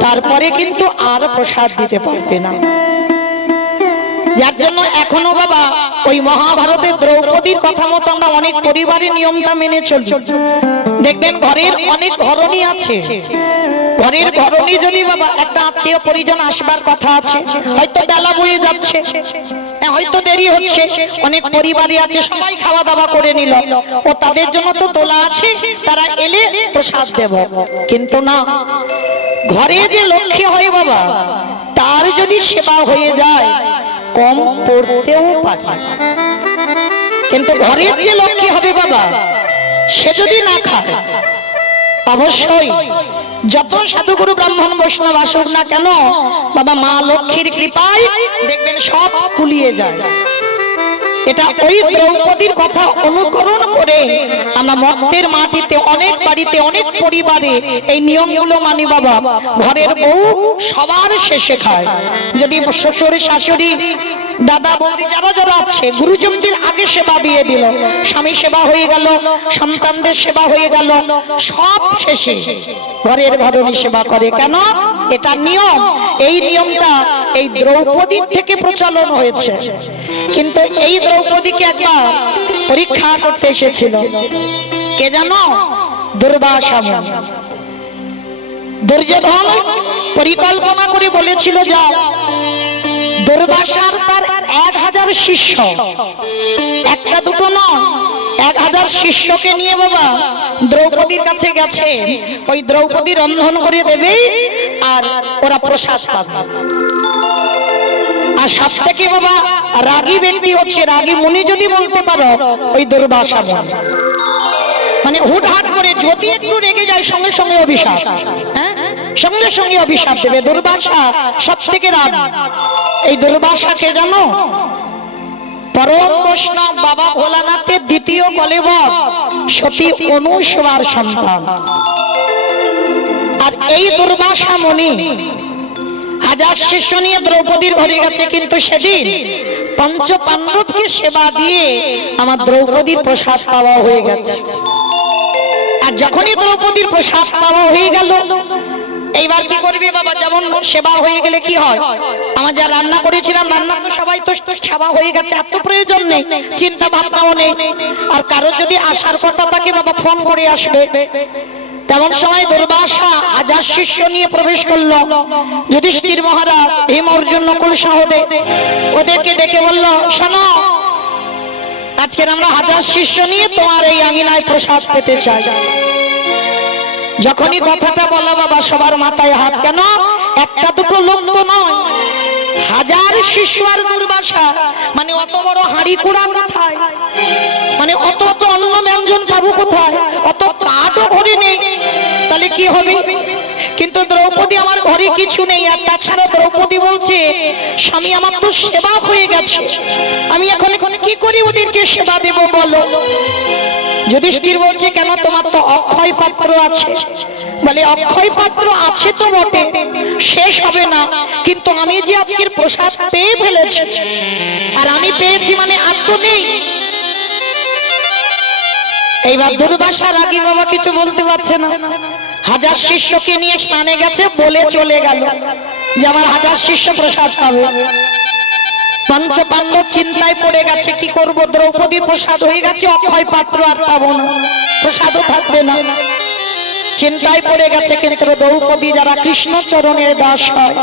তারপরে কিন্তু আর প্রসাদ দিতে পারবে না। যার জন্য এখনো বাবা ওই মহাভারতের দ্রৌপদীর কথা মতো আমরা অনেক পরিবারের নিয়মটা মেনে চলি। দেখবেন ঘরের অনেক ঘরণী আছে, ঘরের ঘরণী যদি বাবা একটা আত্মীয় পরিজন আসবার কথা আছে, হয়তো বেলা বয়ে যাচ্ছে, হয়তো দেরি হচ্ছে, অনেক পরিবারই আছে সবাই খাওয়া দাওয়া করে নিল, ও তাদের জন্য তো তোলা আছে, তারা এলে প্রসাদ দেব। কিন্তু না, ঘরে যে লক্ষ্মী হয় বাবা, তার যদি সেবা হয়ে যায় কম পড়তেও পারে। কিন্তু ঘরের যে লক্ষ্মী হবে বাবা, সে যদি না খায়, অবশ্যই যত সাধুগুরু ব্রাহ্মণ বৈষ্ণব আসুক না কেন বাবা, মা লক্ষ্মীর কৃপায় দেখবেন সব কুলিয়ে যায়। এটা ওই দ্রৌপদীর কথা অনুকরণ করে আমরা মর্তের মাটিতে অনেক বাড়িতে অনেক পরিবারে এই নিয়মগুলো মানি বাবা। ঘরের বউ সবার শেষে খায়। যদি শ্বশুর শাশুড়ি দাদা বৌদি যারা যারা আছে, গুরুজনদের আগে সেবা দিয়ে দিল, স্বামী সেবা হয়ে গেল, সন্তানদের সেবা হয়ে গেল, সব শেষে ঘরের ঘরণী সেবা করে। কেন? এটা নিয়ম। এই নিয়মটা এই দ্রৌপদীর থেকে প্রচলন হয়েছে। কিন্তু এই দ্রৌপদীকে একবার পরীক্ষা করতে এসেছিল কে জানো? দুর্বাসা মুনি। দুর্যোধন পরিকল্পনা করে বলেছিল, যাও দুর্বাসার তার ১,০০০ শিষ্য, একটা দুটো নয়, ১,০০০ শিষ্যকে নিয়ে বাবা দ্রৌপদীর কাছে গেছে। ওই দ্রৌপদী রন্ধন করে দেবে আর ওরা প্রসাদ পাবে। আর সব থেকে বাবা রাগী ব্যক্তি হচ্ছে, রাগী মুনি যদি বলতে পারো, ওই দুর্বাসা মুনি। মানে হুটহাট করে যদি একটু রেগে যায় সঙ্গে সঙ্গে অভিশাপ, হ্যাঁ সঙ্গে সঙ্গে অভিশাপ দেবে। দুর্বাসা সব থেকে রাগী। এই দুর্বাসাকে জানো? পরম বৈষ্ণব বাবা ভোলানাথের দ্বিতীয় কলেবর সতী অনুসুয়ার সন্তান। আর এই দুর্বাসা মুনি ১০০০ শিষ্য নিয়ে দ্রৌপদীর ঘরে গেছে, কিন্তু সেদিন পঞ্চ পাণ্ডবকে সেবা দিয়ে আমার দ্রৌপদীর প্রসাদ পাওয়া হয়ে গেছে। আর যখনই দ্রৌপদীর প্রসাদ পাওয়া হয়ে গেল, এইবার কি করবে বাবা? যেমন সেবা হয়ে গেলে কি হয়, আমার যা রান্না করেছিলাম রান্না তো সবাই তো খাওয়া হয়ে গেছে, আর তো প্রয়োজন নেই, চিন্তা ভাবনাও নেই। আর কারো যদি আসার কথা থাকে বাবা ফোন করে আসবে। তেমন সময় দুর্বাসা হাজার শিষ্য নিয়ে প্রবেশ করলো। যুধিষ্ঠির মহারাজ, ভীম, অর্জুন, নকুল সহদেব ওদেরকে ডেকে বলল, শোনো, আজকের আমরা হাজার শিষ্য নিয়ে তোমার এই আঙিনায় প্রসাদ পেতে চাই। যখনই কথাটা বলা বাবা সবার মাথায় হাত। কেন? একটা দুটো লোক তো নয়, হাজার শিষ্য আর দুর্বাসা, মানে অত বড় হাঁড়ি কুড়া কোথায়, মানে অত অত অন্ন ব্যঞ্জন পাবো কোথায়, অত কাঠও ঘরে নেই, তাহলে কি হবে? কিন্তু দ্রৌপদী, আমার ঘরে কিছু নেই। আর তাছাড়া দ্রৌপদী বলছে, স্বামী আমার তো সেবা হয়ে গেছে, আমি এখন কি করি ওদেরকে সেবা দেব বলো? যুধিষ্ঠির বলছে, কেন? তোমার তো অক্ষয় পাত্র আছে। বলে, অক্ষয় পাত্র আছে তো বটে, শেষ হবে না, কিন্তু আমি যে আজকের প্রসাদ পেয়ে ফেলেছি, আর আমি পেয়েছি মানে আর তো নেই। এইবার দুর্বাসা রাগী বাবা কিছু বলতে পারছে না। হাজার শিষ্যকে নিয়ে স্নানে গেছে বলে চলে গেল যে আমার হাজার শিষ্য প্রসাদ পাবে। পঞ্চপাণ্ডব চিন্তায় পড়ে গেছে, কি করব? দ্রৌপদীর প্রসাদ হয়ে গেছে, অক্ষয় পাত্র আর পাবো না, প্রসাদও থাকবে না, চিন্তায় পড়ে গেছে। কিন্তু দ্রৌপদী যারা কৃষ্ণ চরণের দাস হয়,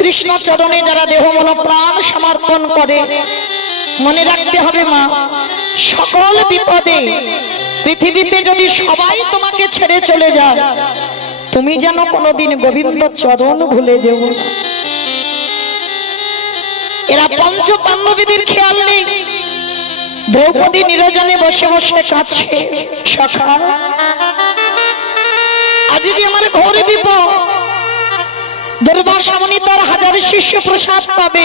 কৃষ্ণ চরণে যারা দেহ মন প্রাণ সমর্পণ করে, মনে রাখতে হবে মা, সকল বিপদে পৃথিবীতে যদি সবাই তোমাকে ছেড়ে চলে যায়, তুমি যেন কোনোদিন গোবিন্দ চরণ ভুলে যেও। এরা পঞ্চ পাণ্ডবীদের খেয়াল নেই। দ্রৌপদী নিরজনে বসে বসে কাঁদছে, সখা আজকে আমার ঘোর বিপদ, দুর্বাসা মুনি তার হাজার শিষ্য প্রসাদ পাবে,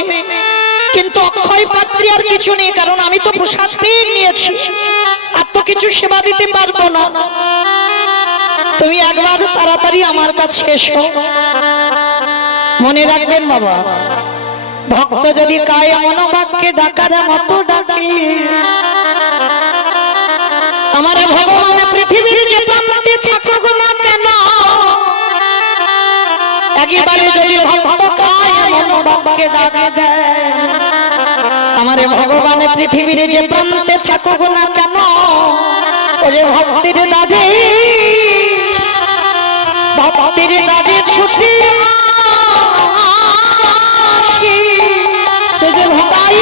কিন্তু অক্ষয় পাত্রী আর কিছু নেই, কারণ আমি তো প্রসাদ পেয়ে নিয়েছি, আর তো কিছু সেবা দিতে পারবো না। তুমি একবার তাড়াতাড়ি আমার কাছে এসো। মনে রাখবেন বাবা, ভক্ত যদি কায় মনোবাক্যে ডাকার মতো ডাকে, আমার ভগবান পৃথিবীর যে প্রান্তে থাকুক না কেন, একেবারে যদি ভক্ত কায় মনোবাক্যে ডাকে দেয়, আমার ভগবান পৃথিবীর যে প্রান্তে থাকুক না কেন, ও যে ভক্তির দাদে, ভক্তির দাদে ছুটি সে যে ভক্তাই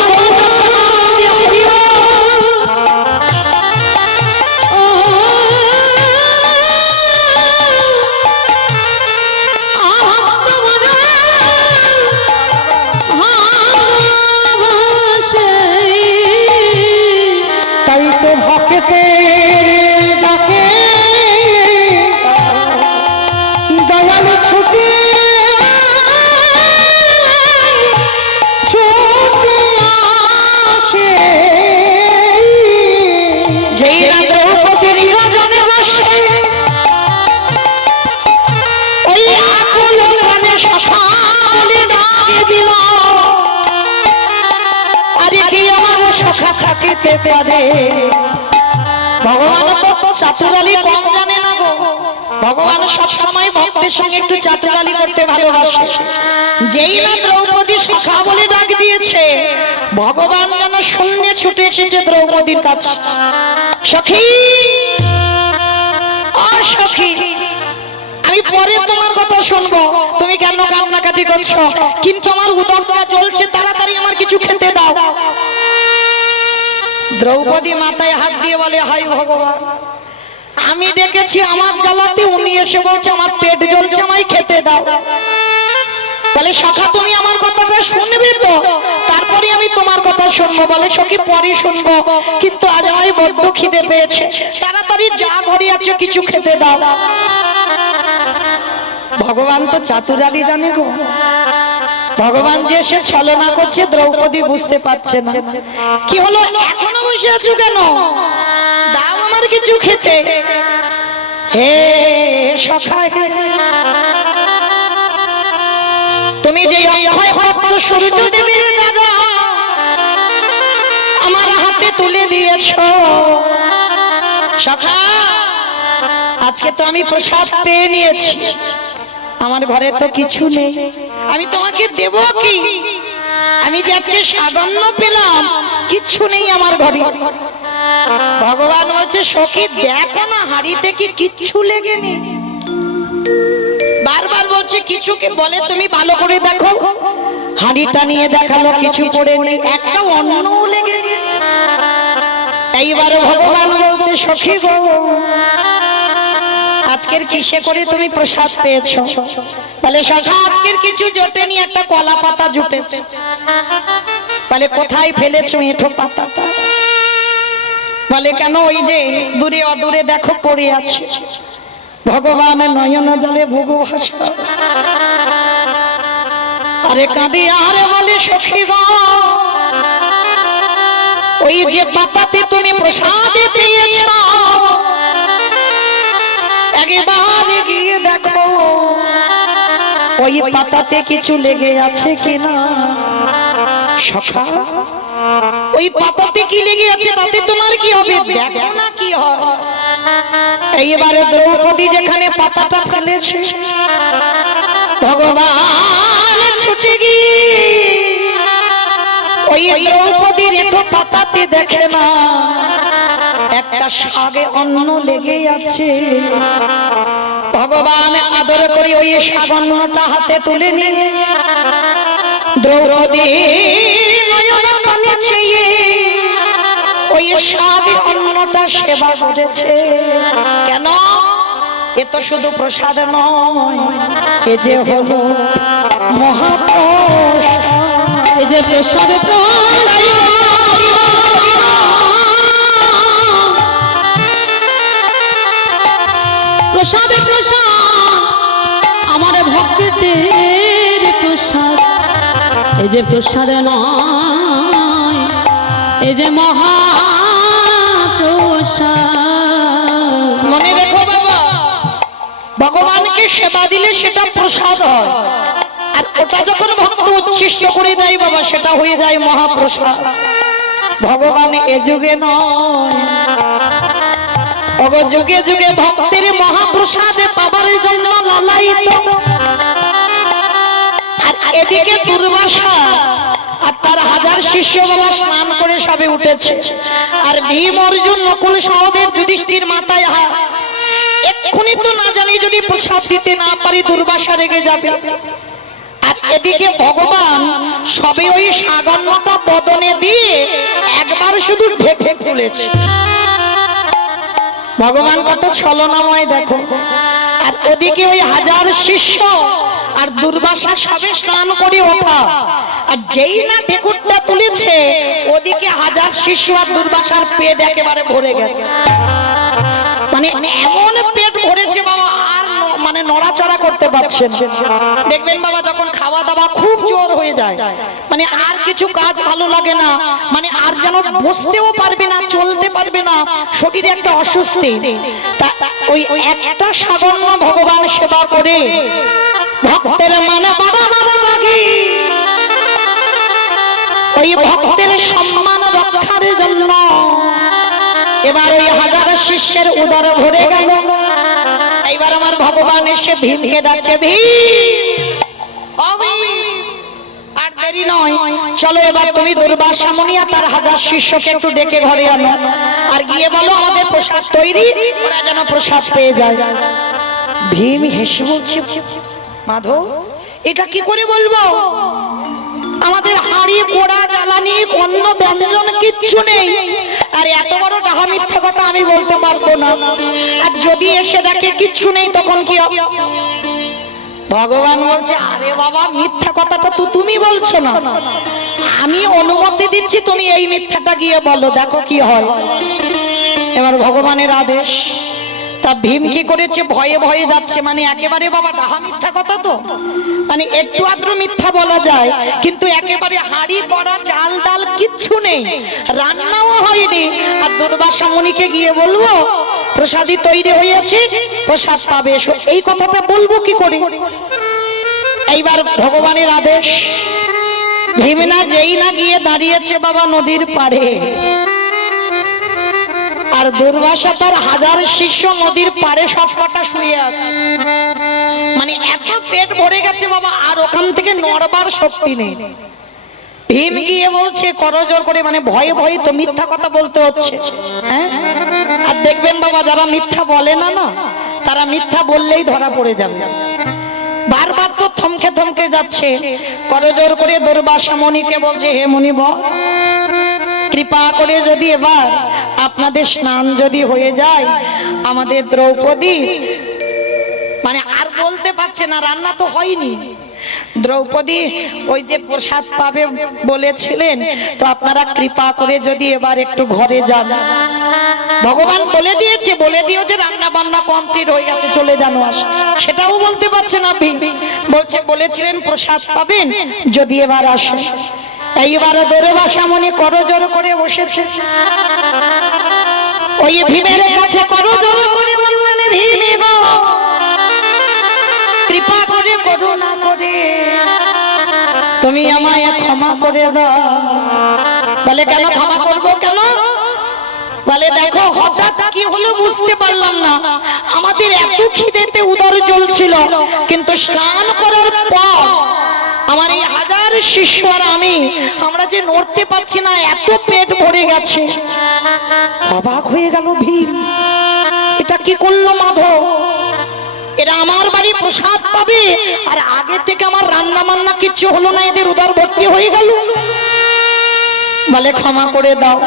তাই তো ভক্তের ডাকে দয়াল ছুটে থাকিতে পারে। ভগবান তো চাতুরালি কম জানে না গো, ভগবান সব সময় ভক্তের সঙ্গে একটু চাতুরালি করতে ভালোবাসে। যেই না দ্রৌপদী সখা বলে ডাক দিয়েছে, ভগবান যেন শূন্যে ছুটে এসেছে দ্রৌপদীর কাছে। সখী, ও সখী, আমি পরে তোমার কথা শুনবো, তুমি কেন কান্নাকাটি করছো, কিন্তু আমার উদরটা জ্বলছে, তাড়াতাড়ি আমার কিছু খেতে দাও। দ্রৌপদী মাথায় হাত দিয়ে বলে, হায় ভগবান, আমি দেখেছি আমার জ্বালাতে, উনি এসে বলছে আমার পেট জ্বলছে, আমায় খেতে দাও। বলে, সখা তুমি আমার কথাটা শুনবে তো, তারপরে আমি তোমার কথা শুনবো। বলে, সখী পরে শুনবো, কিন্তু আজ আমায় বড্ড খিদে পেয়েছে, তাড়াতাড়ি যা ঘরে আছে কিছু খেতে দাও। ভগবান তো চাতুরালি জানে গো, ভগবান যে সে ছলনা করছে দ্রৌপদী বুঝতে পারছে না। কি হলো, এখনো বসে আছো কেন, দাও আমার কিছু খেতে। হে সখা, তুমি যে অক্ষয় পাত্র সূর্যদেবের দাদা আমার হাতে তুলে দিয়েছো, সখা আজকে তো আমি প্রসাদ পেয়ে নিয়েছি, আমার ঘরে তো কিছু নেই, আমি তোমাকে দেব কি? আমি যে আজকে সাগন্য পেলাম, কিছু নেই আমার ঘরে। ভগবান বলছে সখী দেখো না হাড়িতে কি কিচ্ছু লেগে নেই। বারবার বলছে কিছুকে বলে তুমি ভালো করে দেখো, হাড়িটা নিয়ে দেখালো কিছু পড়ে নেই, একটা অন্ন লেগে নেই। এইবার ভগবান বলছে সখী গো, আজকের কিসে করে তুমি প্রসাদ পেয়েছো? বলে সখা আজকের কিছু জোটেনি, একটা কলা পাতা জুটেছে। বলে কোথায় ফেলেছো এঁঠো পাতাটা? বলে কেন? ওই যে দূরে অদূরে দেখো পড়ে আছে। ভগবান নয়ন জলে ভুগু ভাষা আরে কাঁদি আর বলে সখী গো, ওই যে পাতাতে তুমি প্রসাদ পেয়েছো, একবার গিয়ে দেখো ওই পাতাতে কিছু লেগে আছে কিনা। সখা ওই পাতাতে কি লেগে আছে তাতে তোমার কি হবে? দেখো না কি হয়। এইবারে দ্রৌপদী যেখানে পাতাটা ফেলেছে, ভগবান ছুটে গিয়ে ওই দ্রৌপদীর একটু পাতাতে দেখে না একটা শাগে অন্ন লেগে আছে। ভগবান আদর করে ওই শাগ অন্নটা হাতে তুলে নিয়ে দ্রৌপদী নয়ন পানে চেয়ে ওই শাগ অন্নটা সেবা করেছে। কেন? এ তো শুধু প্রসাদ নয়, এ যে হলো মহাপ্রসাদ, এ যে প্রসাদ প্রসাদে প্রসাদ আমার ভক্তের প্রসাদ, এই যে প্রসাদ নয় এ যে মহাপ্রসাদ। মনে রেখো বাবা, ভগবানকে সেবা দিলে সেটা প্রসাদ হয়, আর ওটা যখন ভক্ত উচ্ছিষ্ট করে দেয় বাবা সেটা হয়ে যায় মহাপ্রসাদ। ভগবান এ যুগে নয়, যুগে যুগে ভক্তের মহাপ্রসাদ পাবার জন্য লালায়িত। আর এদিকে দুর্বাসা আর তার হাজার শিষ্য বাবা স্নান করে সবে উঠেছে, আর ভীম অর্জুন নকুল সহদেব যুধিষ্ঠির মাথায় হাত। এক্ষুনি তো না জানি যদি প্রসাদ দিতে না পারি দুর্বাসা রেগে যাবে। আর এদিকে ভগবান সবে ওই সাগন্নটা বদনে দিয়ে একবার শুধু ঢেকে তুলেছে। ভগবান কত ছলনাময় দেখো। আর ওদিকে ওই হাজার শিষ্য আর দুর্বাসা সবে স্নান করে ওঠা, আর যেই না ঠেকুরটা তুলেছে ওদিকে হাজার শিষ্য আর দুর্বাসার পেট একেবারে ভরে গেছে। মানে এমন পেট ভরেছে বাবা আর মানে নড়াচড়া করতে পারছে না। দেখবেন বাবা যখন খাওয়া দাওয়া খুব জোর হয়ে যায়, মানে আর কিছু কাজ ভালো লাগে না, মানে আর যেন বসতেও পারবে না, চলতে পারবে না, শরীরে একটা অস্বস্তি। ওই একটা সাগন্য ভগবান সেবা করে ভক্তের মানে বাবা বাবা লাগে, ওই ভক্তের সম্মান রক্ষার জন্য এবার ওই হাজার শিষ্যের উদর ভরে গেল। এইবার আমার ভগবান এসে ভীমকে ডাকছে, আর দেরি নয়, চলো এবার তুমি দুর্বাসা মুনি আর তার হাজার শিষ্যকে একটু ডেকে ঘরে আনো, আর গিয়ে বলো আমাদের প্রসাদ তৈরি, ওরা যেন প্রসাদ পেয়ে যায়। ভীম হেসে বলছে, মাধব এটা কি করে বলবো? আমাদের হাড়ি পোড়া জ্বালানি অন্য ব্যঞ্জন কিচ্ছু নেই, আর এত বড় ডাহা মিথ্যা কথা আমি বলতে পারবো না। আর যদি এসে দেখে কিচ্ছু নেই তখন কি হবে? ভগবান বলছে, আরে বাবা মিথ্যা কথাটা তো তুমি বলছো না, আমি অনুমতি দিচ্ছি, তুমি এই মিথ্যাটা গিয়ে বলো, দেখো কি হয়। এবার ভগবানের আদেশ। তা ভীম কি করেছে? ভয়ে ভয়ে যাচ্ছে, মানে একেবারে বাবা ডাহা মিথ্যা কথা তো, মানে একটু আদ্র মিথ্যা বলা যায়, কিন্তু একেবারে হাড়ি পড়া চাল ডাল কিচ্ছু নেই, রান্নাও হয়নি। আর দুর্বাসা মুনিকে গিয়ে বলবো প্রসাদী তৈরি হয়েছে, প্রসাদ পাবে, এই কথাটা বলবো কি করে? এইবার ভগবানের আদেশ। ভীম না যেই না গিয়ে দাঁড়িয়েছে বাবা নদীর পাড়ে, আর আর দুর্বাসা তার 1000 শিষ্য নদীর পারে সবকটা শুয়ে আছে। মানে এত পেট ভরে গেছে বাবা, আর ওখান থেকে নড়বার শক্তি নেই। ভীম গিয়ে বলছে করজোর করে, মানে ভয়ে ভয়ে তো মিথ্যা কথা বলতে হচ্ছে। হ্যাঁ, আর দেখবেন বাবা যারা মিথ্যা বলে না না, তারা মিথ্যা বললেই ধরা পড়ে যাবে। বারবার তো থমকে থমকে যাচ্ছে। করজোর করে দুর্বাসা মুনিকে বলছে, হে মুনিবর, কৃপা করে যদি এবার আপনাদের স্নান যদি হয়ে যায়, আমাদের দ্রৌপদী, মানে আর বলতে পারছে না, রান্না তো হয়নি, দ্রৌপদী ওই যে প্রসাদ পাবে বলেছিলেন, তো আপনারা কৃপা করে যদি এবার একটু ঘরে যান। ভগবান বলে দিয়েছে রান্না বান্না কমপ্লিট হয়ে গেছে, চলে যান। সেটাও বলতে পারছে না ভীম। বলছে বলেছিলেন প্রসাদ পাবেন, যদি এবার আসে। এইবার দুর্বাসা মুনি করজোড় করে বসেছে। ওই ভীমের কাছে করজোড় করে বললেন, ভীম গো, কৃপা করে করুণা করে তুমি আমায় ক্ষমা করে দাও। বলে কেন ক্ষমা করবো কেন? বলে দেখো হঠাৎ কি হলো বুঝতে পারলাম না, আমাদের এত খিদেতে উদর জ্বলছিল, কিন্তু স্নান করার পর আমার এই 1000 শিষ্য আর আমরা যে নড়তে পারছি না, এত পেট ভরে গেছে। অবাক হয়ে গেল ভীম, এটা কি করলো মাধব? এরা আমার বাড়ি প্রসাদ পাবে, আর আগে থেকে আমার রান্না বান্না কিচ্ছু হলো না, এদের উদর ভর্তি হয়ে গেল। বলে ক্ষমা করে দাও,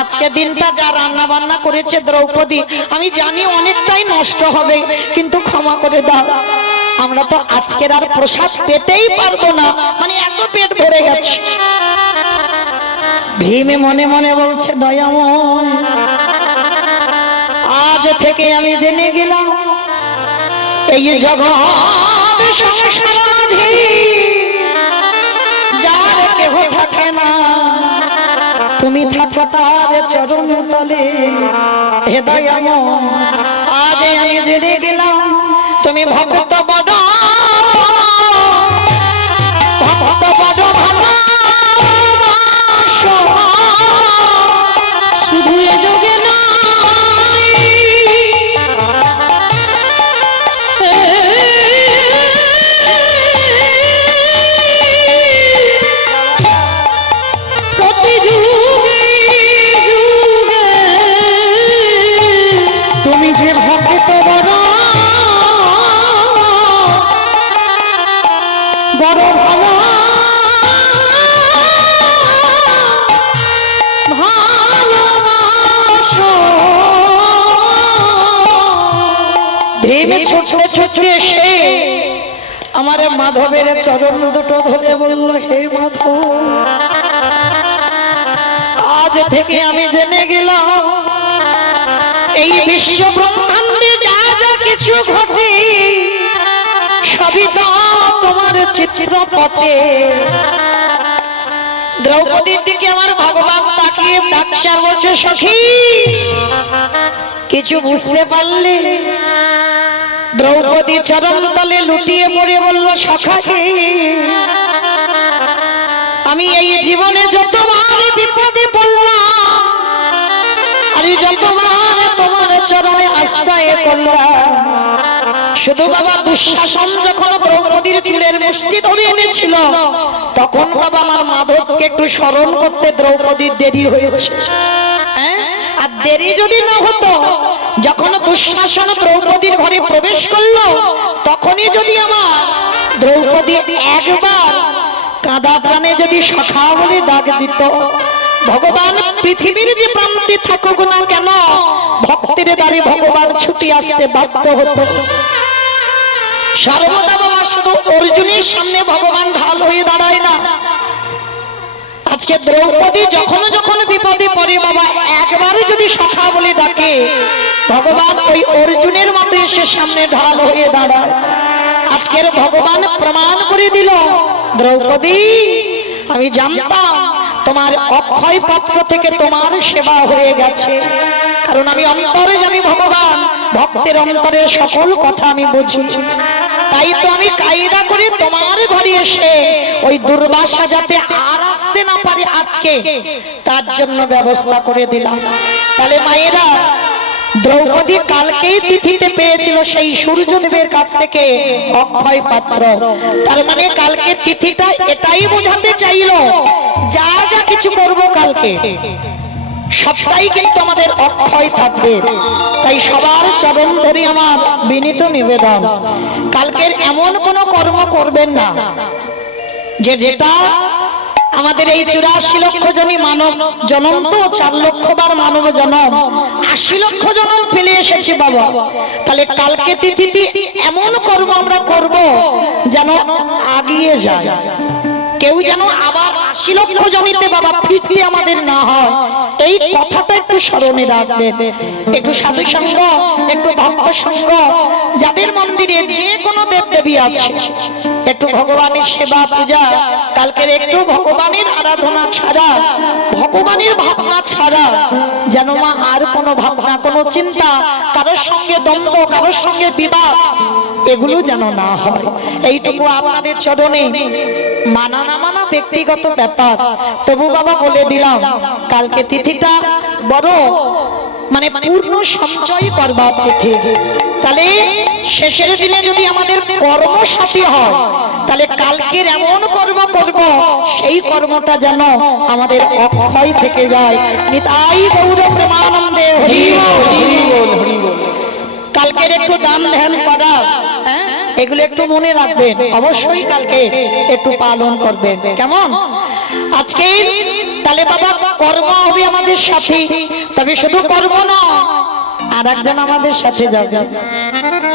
আজকে দিনটা যা রান্না বান্না করেছে দ্রৌপদী, আমি জানি অনেকটাই নষ্ট হবে, কিন্তু ক্ষমা করে দাও, আমরা তো আজকের আর প্রসাদ পেতেই পারবো না, মানে এত পেট ভরে গেছে। ভীমে মনে মনে বলছে, দয়াময়, আজ থেকে আমি জেনে গেলাম এই জগৎ সংসার মাঝে যার কেহ থাকে না, তুমি থাকো তার চরণ তলে। হে দয়াময়, আজ আমি জেনে গেলাম তুমি ভক্ত বড়, ভক্ত বড় ভালোবাসো, শুধু এ যোগে নয়, প্রতি যুগে যুগে তুমি যে ভক্ত বড়, বড় ভালো ভালোবাসো। ভেবে ছুটে ছুটে এসে আমার মাধবের চরণ দুটো ধরে বলল, হে মাধব, আজ থেকে আমি জেনে গেলাম এই বিশ্ব ব্রহ্মাণ্ডে যা যা কিছু ঘটে সবই তো তোমার চিত্রপটে। দ্রৌপদীর দিকে আমার ভগবান তাকিয়ে ডাকছে, বলছে, সখী কিছু বুঝতে পারলে? দ্রৌপদী চরণ তলে লুটিয়ে পড়ে বলল, সখাকে আমি এই জীবনে যতবার বিপদে পড়লাম, আর যতবার তোমার চরণে আশ্রয় করলাম, শুধু বাবা দুঃশাসন যখন দ্রৌপদীর চুলের মুষ্টি ধরে এনেছিল, তখন বাবা আমার মাধবকে একটু স্মরণ করতে দ্রৌপদীর দেরি হয়েছে। আর দেরি যদি না হতো, যখন দুঃশাসন দ্রৌপদীর ঘরে প্রবেশ করলো, তখনই যদি আমার দ্রৌপদী একবার কাঁদা প্রাণে যদি সখা বলে ডাক দিত, ভগবান পৃথিবীর যে প্রান্তে থাকুক না কেন, ভক্তের দ্বারে ভগবান ছুটি আসতে বাধ্য হতো। সর্বদা বাবা শুধু অর্জুনের সামনে ভগবান ঢাল হয়ে দাঁড়ায় না। আজকে দ্রৌপদী যখন যখন বিপদে পড়ে বাবা, একবার যদি সখা বলে ডাকে, ভগবান ওই অর্জুনের মতো এসে সামনে ঢাল হয়ে দাঁড়ায়। আজকের ভগবান প্রমাণ করে দিল, দ্রৌপদী আমি জানতাম তোমার অক্ষয় পাত্র থেকে তোমার সেবা হয়ে গেছে, কারণ আমি অন্তরে জানি ভগবান, ভক্তের অন্তরের সকল কথা আমি বুঝি। তাই তো আমি কায়দা করে তোমার ঘরে এসে ওই দুর্বাসা যাতে আর আসতে না পারে আজকে, তার জন্য ব্যবস্থা করে দিলাম। তাহলে মায়েরা দ্রৌপদী কালকেই তিথিতে পেয়েছিল সেই সূর্যদেবের কাছ থেকে অক্ষয় পাত্র। তার মানে কালকে তিথিটা এটাই বোঝাতে চাইলো যা যা কিছু করব কালকে সবটাই কিন্তু আমাদের অক্ষয় থাকবে। তাই সবার চরণ ধরে আমার বিনীত নিবেদন, কালকের এমন কোনো কর্ম করবেন না যেটা আমাদের এই 84 লক্ষ জনই মানব জনম, তো 4 লক্ষ বার মানব জনম, 80 লক্ষ জনম ফেলে এসেছি বাবা। তাহলে কালকে তিথিতে এমন কর্ম আমরা করব যেন আগিয়ে যায়, কেউ যেন আবার 80 লক্ষ জনিতে বাবা ফিরতে আমাদের না হয়, এই কথাটা একটু স্মরণে রাখবেন। একটু সাধু সঙ্গ, একটু ভক্ত সঙ্গ, যাদের মন্দিরে যে কোনো দেব দেবী আছে একটু ভগবানের সেবা পূজা, কালকের একটু ভগবানের আরাধনা ছাড়া, ভগবানের ভাবনা ছাড়া যেন মা আর কোনো ভাবনা, কোনো চিন্তা, কারোর সঙ্গে দ্বন্দ্ব, কারোর সঙ্গে বিবাদ, এগুলো যেন না হয়। এইটুকু আপনাদের চরণে, মানা না মানা ব্যক্তিগত ব্যাপার, তবু বাবা বলে দিলাম কালকে তিথিটা বড় মানে পূর্ণ সঞ্চয় করবার তিথি। তাহলে শেষের দিনে যদি আমাদের কর্মসাথী হয়, তাহলে কালকের এমন কর্ম করব সেই কর্মটা যেন আমাদের অক্ষয় থেকে যায়। নিতাই গৌর প্রেমানন্দে হরি বল, হরি বল, হরি বল। কালকের একটু দান ধ্যান করা, এগুলো একটু মনে রাখবেন, অবশ্যই কালকে একটু পালন করবেন। কেমন আজকে তাহলে বাবা কর্ম হবে আমাদের সাথে, তবে শুধু কর্ম না, আর একজন আমাদের সাথে যাবে,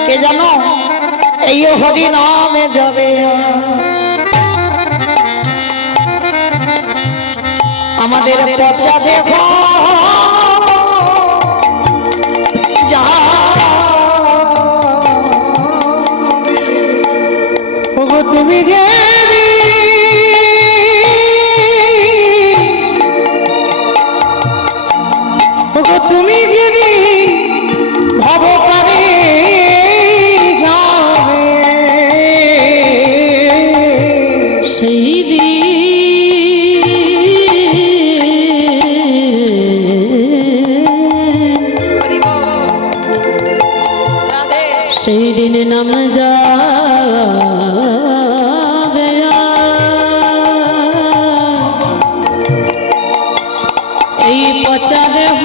কে জানো? এই হরি নামে যাবে আমাদের পচা দেহ, যা তুমি যে তুমি যদি ভবকারে যাবে, সেই সেই দিনে নাম যাবে এই পচা দেহ,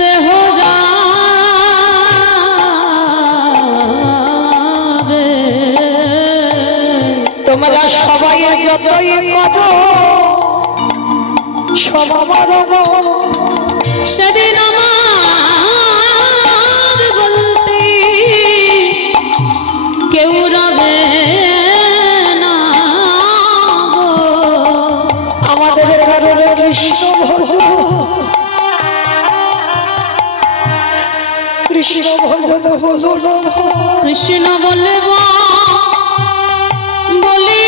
দেহ যাবে। তোমরা সবাই যতই করো সবার সেদিন আমার বলতে কেউ রবে না গো। আমাদের ঘরের কৃষ্ণ ভজন, কৃষ্ণ ভজন হলো না, কৃষ্ণ বলব বলি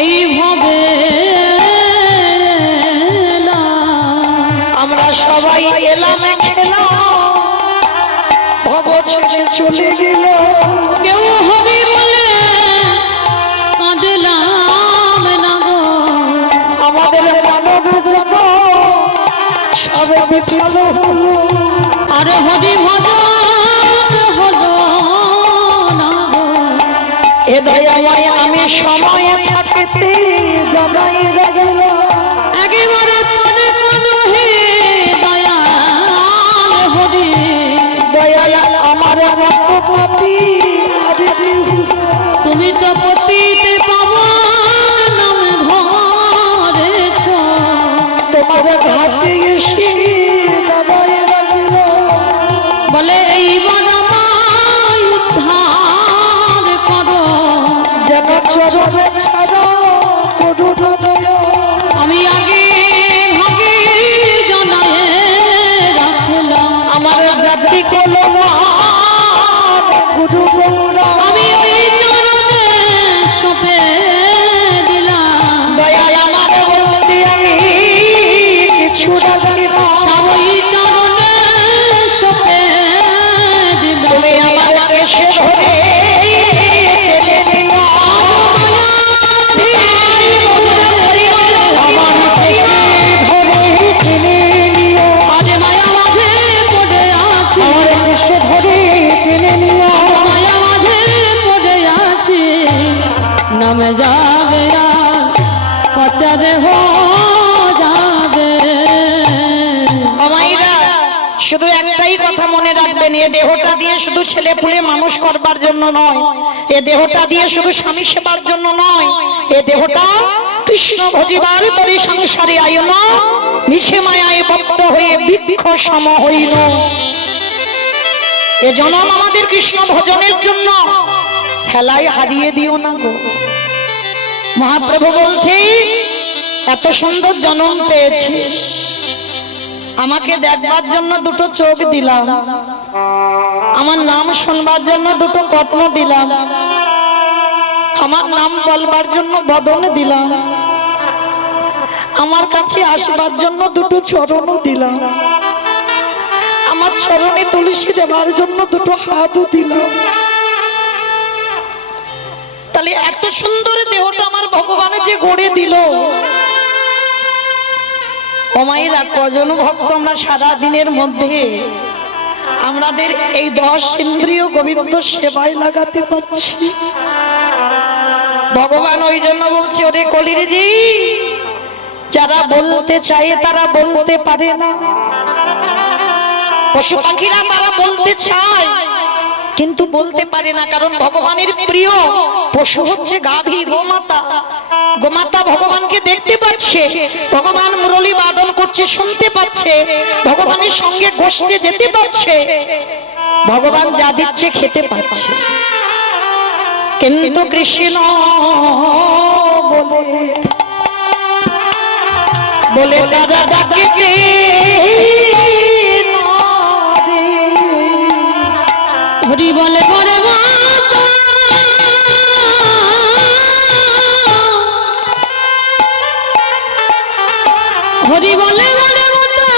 এই ভবে আমরা সবাই এলাম খেলাম, ভব ছেড়ে চলে গেল, কেউ হবে বলে কাঁদলাম না গো। আমাদের মানব জগৎ সবে বিফল হলো, আর হরি ভজন হলো না গো। এ দয়াময় আমি সময়ে থাকতে জানাই গেল, একেবারে পরে কোনো হে দয়াল হরি, দয়াল আমার মতো পাপী তুমি তো পতিতে পাবন নাম ধরেছ, তোমার ঘাটে এসে দাঁড়াই গেল, বলে এইবার আমায় উদ্ধার করো, যেন চরণে ছাড়া করুণ দয়া, আমি আগে ভাগে জানায় রাখলাম, আমার জাতি কলম গুরু গৌরা, আমি ওই চরণে সপে দিলাম, দয়াল আমার বলতে আমি কিছু রাখি না, ওই চরণে সপে দিলাম। তুমি আমার নাম যাবে আর পচারে হো যাবে। মায়েরা শুধু একটাই কথা মনে রাখবেন, এ দেহটা দিয়ে শুধু ছেলে পুলে মানুষ করবার জন্য নয়, এ দেহটা দিয়ে শুধু স্বামী সেবার জন্য নয়, এ দেহটা কৃষ্ণ ভজিবার তরে সংসারে আয়ন মিছে মায়ায় বদ্ধ হয়ে বৃক্ষ সম হইল। এ জনম আমাদের কৃষ্ণ ভজনের জন্য, খেলায় হারিয়ে দিও না গো। মহাপ্রভু বলছে এত সুন্দর জনম পেয়েছিস, আমাকে দেখবার জন্য দুটো চোখ দিলাম, আমার নাম শুনবার জন্য দুটো কর্ণ দিলাম, আমার নাম বলবার জন্য বদন দিলাম, আমার কাছে আসবার জন্য দুটো চরণ দিলাম, আমার চরণে তুলসী দেবার জন্য দুটো হাতও দিলাম। তাহলে এত সুন্দর দেহটা আমার ভগবান যে গড়ে দিল, ও মায়েরা কজন ভক্ত আমরা সারা দিনের মধ্যে আমাদের এই 10 ইন্দ্রিয় গোবিন্দ সেবায় লাগাতে পারছি। ভগবান ওই জন্য বলছে, ওরে কলির জি, যারা বলতে চায় তারা বলতে পারে না, পশু পাখিরা তারা বলতে চায় কিন্তু বলতে পারে না, কারণ ভগবানের প্রিয় পশু হচ্ছে গাভী, গোমাতা। গোমাতা ভগবানকে দেখতে পাচ্ছে, ভগবান মুরলী বাদন করছে শুনতে পাচ্ছে, ভগবানের সঙ্গে গোষ্ঠে যেতে পারছে, ভগবান যা দিচ্ছে খেতে পাচ্ছে, কিন্তু কৃষ্ণ বলে তারা ডাকে হরি বলে বলে মাতা, হরি বলে বলে মাতা,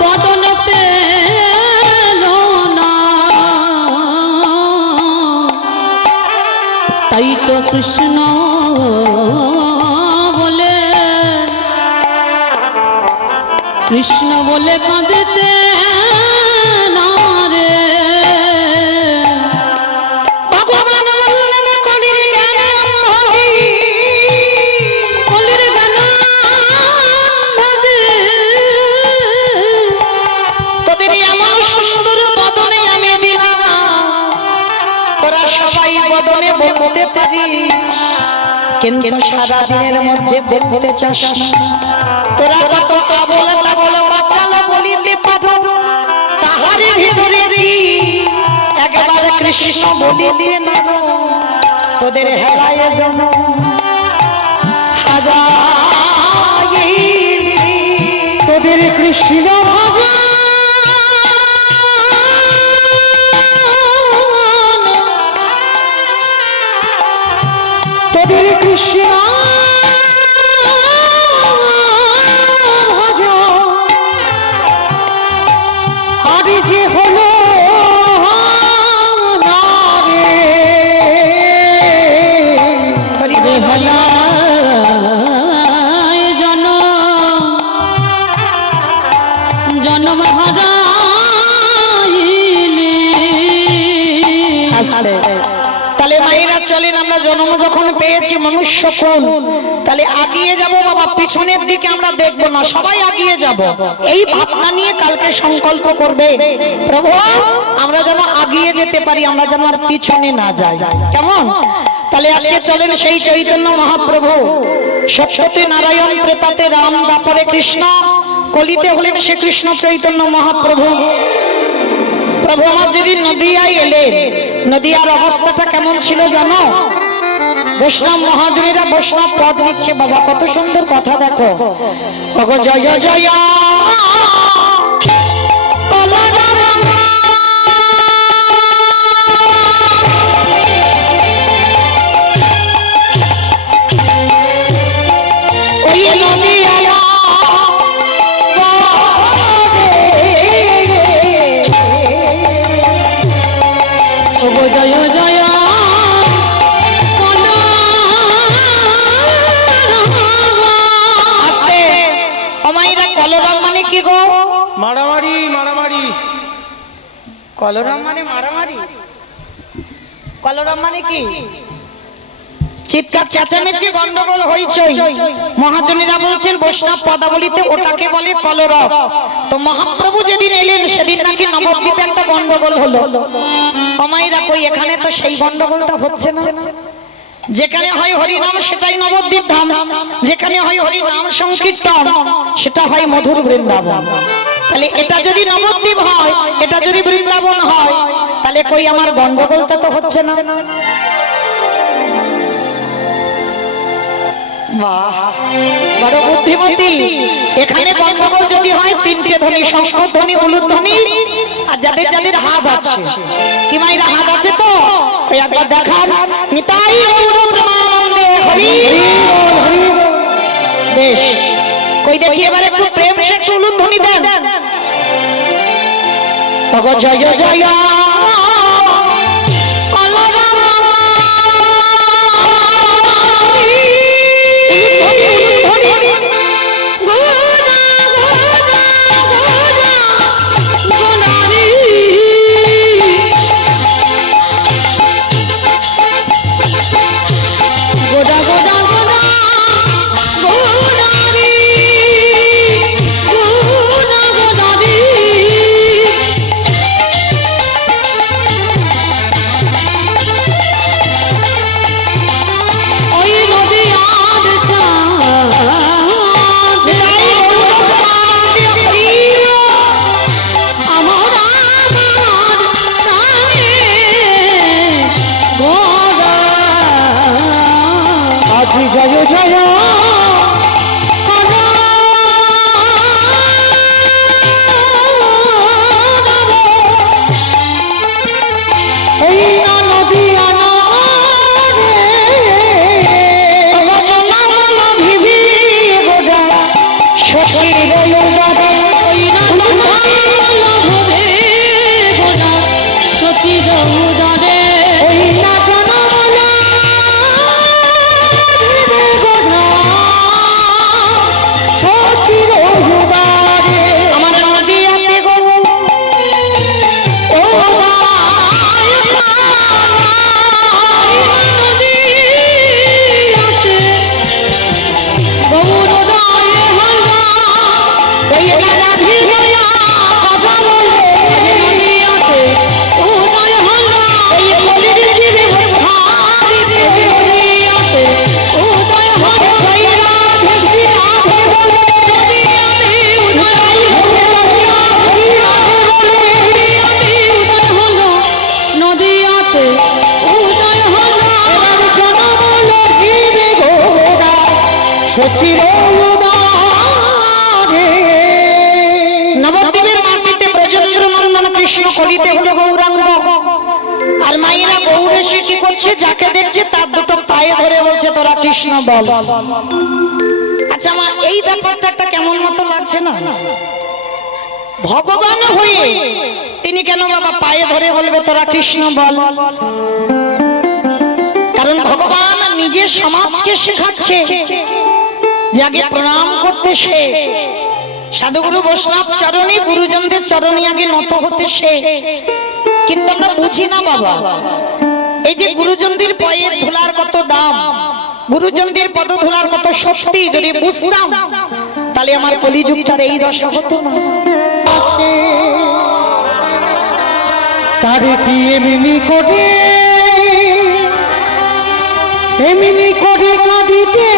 বদন পেল না, তাই তো কৃষ্ণ বলে, কৃষ্ণ বলে কাঁদতে না রে। ভগবান বললেন কলির জ্ঞান অন্ধি, কলির জ্ঞান অন্ধি, তোদের এমন সুন্দর বদনে আমি দিলাম, তোরা সবাই বদনে বলতে পারিস, কিন্তু সারা দিনের মধ্যে বলতে চাস না। তোরা কত আবল তাবল বাচাল বলিতে পারো, তাহারে ভিতরে কি একবার কৃষ্ণ বলিলে না গো, তোদের হেলায় যেন হারাইলি, তোদের কৃষ্ণ ভগবান তোদের কৃষ্ণ ভজ আরে যে হলো না রে, হরি রে বল। ভলায় জনম হারাইলি। তাহলে মায়েরা চলেন, আমরা জন্ম যখন পেয়েছি মনুষ্য কোন, তাহলে আগিয়ে যাব বাবা, পিছনের দিকে আমরা দেখবো না, সবাই আগিয়ে যাব। এই ভাবনা নিয়ে কালকে সংকল্প করবে, প্রভু আমরা যেন আগিয়ে যেতে পারি, আমরা যেন আর পিছনে না যাই, কেমন? তাহলে আজকে চলেন সেই চৈতন্য মহাপ্রভু, সত্যতে নারায়ণ, ত্রেতাতে রাম, তারপরে কৃষ্ণ, কলিতে হলেন সে কৃষ্ণ চৈতন্য মহাপ্রভু। প্রভু আমার যেদিন নদিয়ায় এলেন, নদিয়ার অবস্থাটা কেমন ছিল জানো? বৈষ্ণব মহাজনীরা বৈষ্ণব পদ নিচ্ছে বাবা, কত সুন্দর কথা দেখো। ওগো জয় জয় জয় ওই নদিয়া জয় জয় আস্তে। অমাইরা কলরাম মানে কি গো? মারামারি মারামারি। কলরাম মানে মারামারি? কলরাম মানে কি? চিৎকার চেঁচামেচি গন্ডগোল হইচই। মহাজনীরা বলছেন বৈষ্ণব পদাবলিতে ওটাকে বলে কলরব। তো মহাপ্রভু যেদিন এলেন সেদিন নাকি নবদ্বীপে একটা গন্ডগোল হলো। অমাইরা কই এখানে তো সেই গন্ডগোলটা হচ্ছে না। যেখানে হয় হরিনাম সেটাই নবদ্বীপ ধাম, যেখানে হয় হরিনাম সংকীর্তন সেটা হয় মধুর বৃন্দাবন। তাহলে এটা যদি নবদ্বীপ হয়, এটা যদি বৃন্দাবন হয়, তাহলে কই আমার গন্ডগোলটা তো হচ্ছে না। বাহ, বড় বুদ্ধিমতী। এখানে গন্ডগোল যদি হয় তিনটে ধ্বনি, সংস্কৃত ধ্বনি, উলুদ ধ্বনি, আর যাদের যাদের হাত আছে, কি মাইরা হাত আছে তো ওই একবার দেখান। নিতাই গৌর প্রেমানন্দে হরি হরি। বেশ, কই দেখি এবার একটু প্রেম সে একটু উলুদ ধ্বনি দেন। ভগ জয় জয় জয় নবদ্বীপের মাটিতে ব্রজেন্দ্র নন্দন কৃষ্ণ কলিতে হলো গৌরাঙ্গ। আর মায়েরা গৌর এসে কি করছে, যাকে দেখছে তার দুটো পায়ে ধরে বলছে তোরা কৃষ্ণ বল। আচ্ছা মা, এই ব্যাপারটা একটা কেমন মতো লাগছে না? ভগবান হয়ে তিনি কেন বাবা পায়ে ধরে বলবে তোরা কৃষ্ণ বল? কারণ ভগবান নিজে সমাজকে শেখাচ্ছে যে আগে প্রণাম করতে সে, সাধুগুরু বৈষ্ণব চরণে গুরুজনদের চরণে আগে নত হতে সে। কিন্তু আমরা বুঝি না বাবা, এই যে গুরুজনদের পায়ের ধুলার কত দাম, গুরুজনদের পদ ধুলার কত শক্তি যদি বুঝতাম, তাহলে আমার কলিযুগটার এই দশা হতো না। তারে কি এমনি করে কাঁদিতে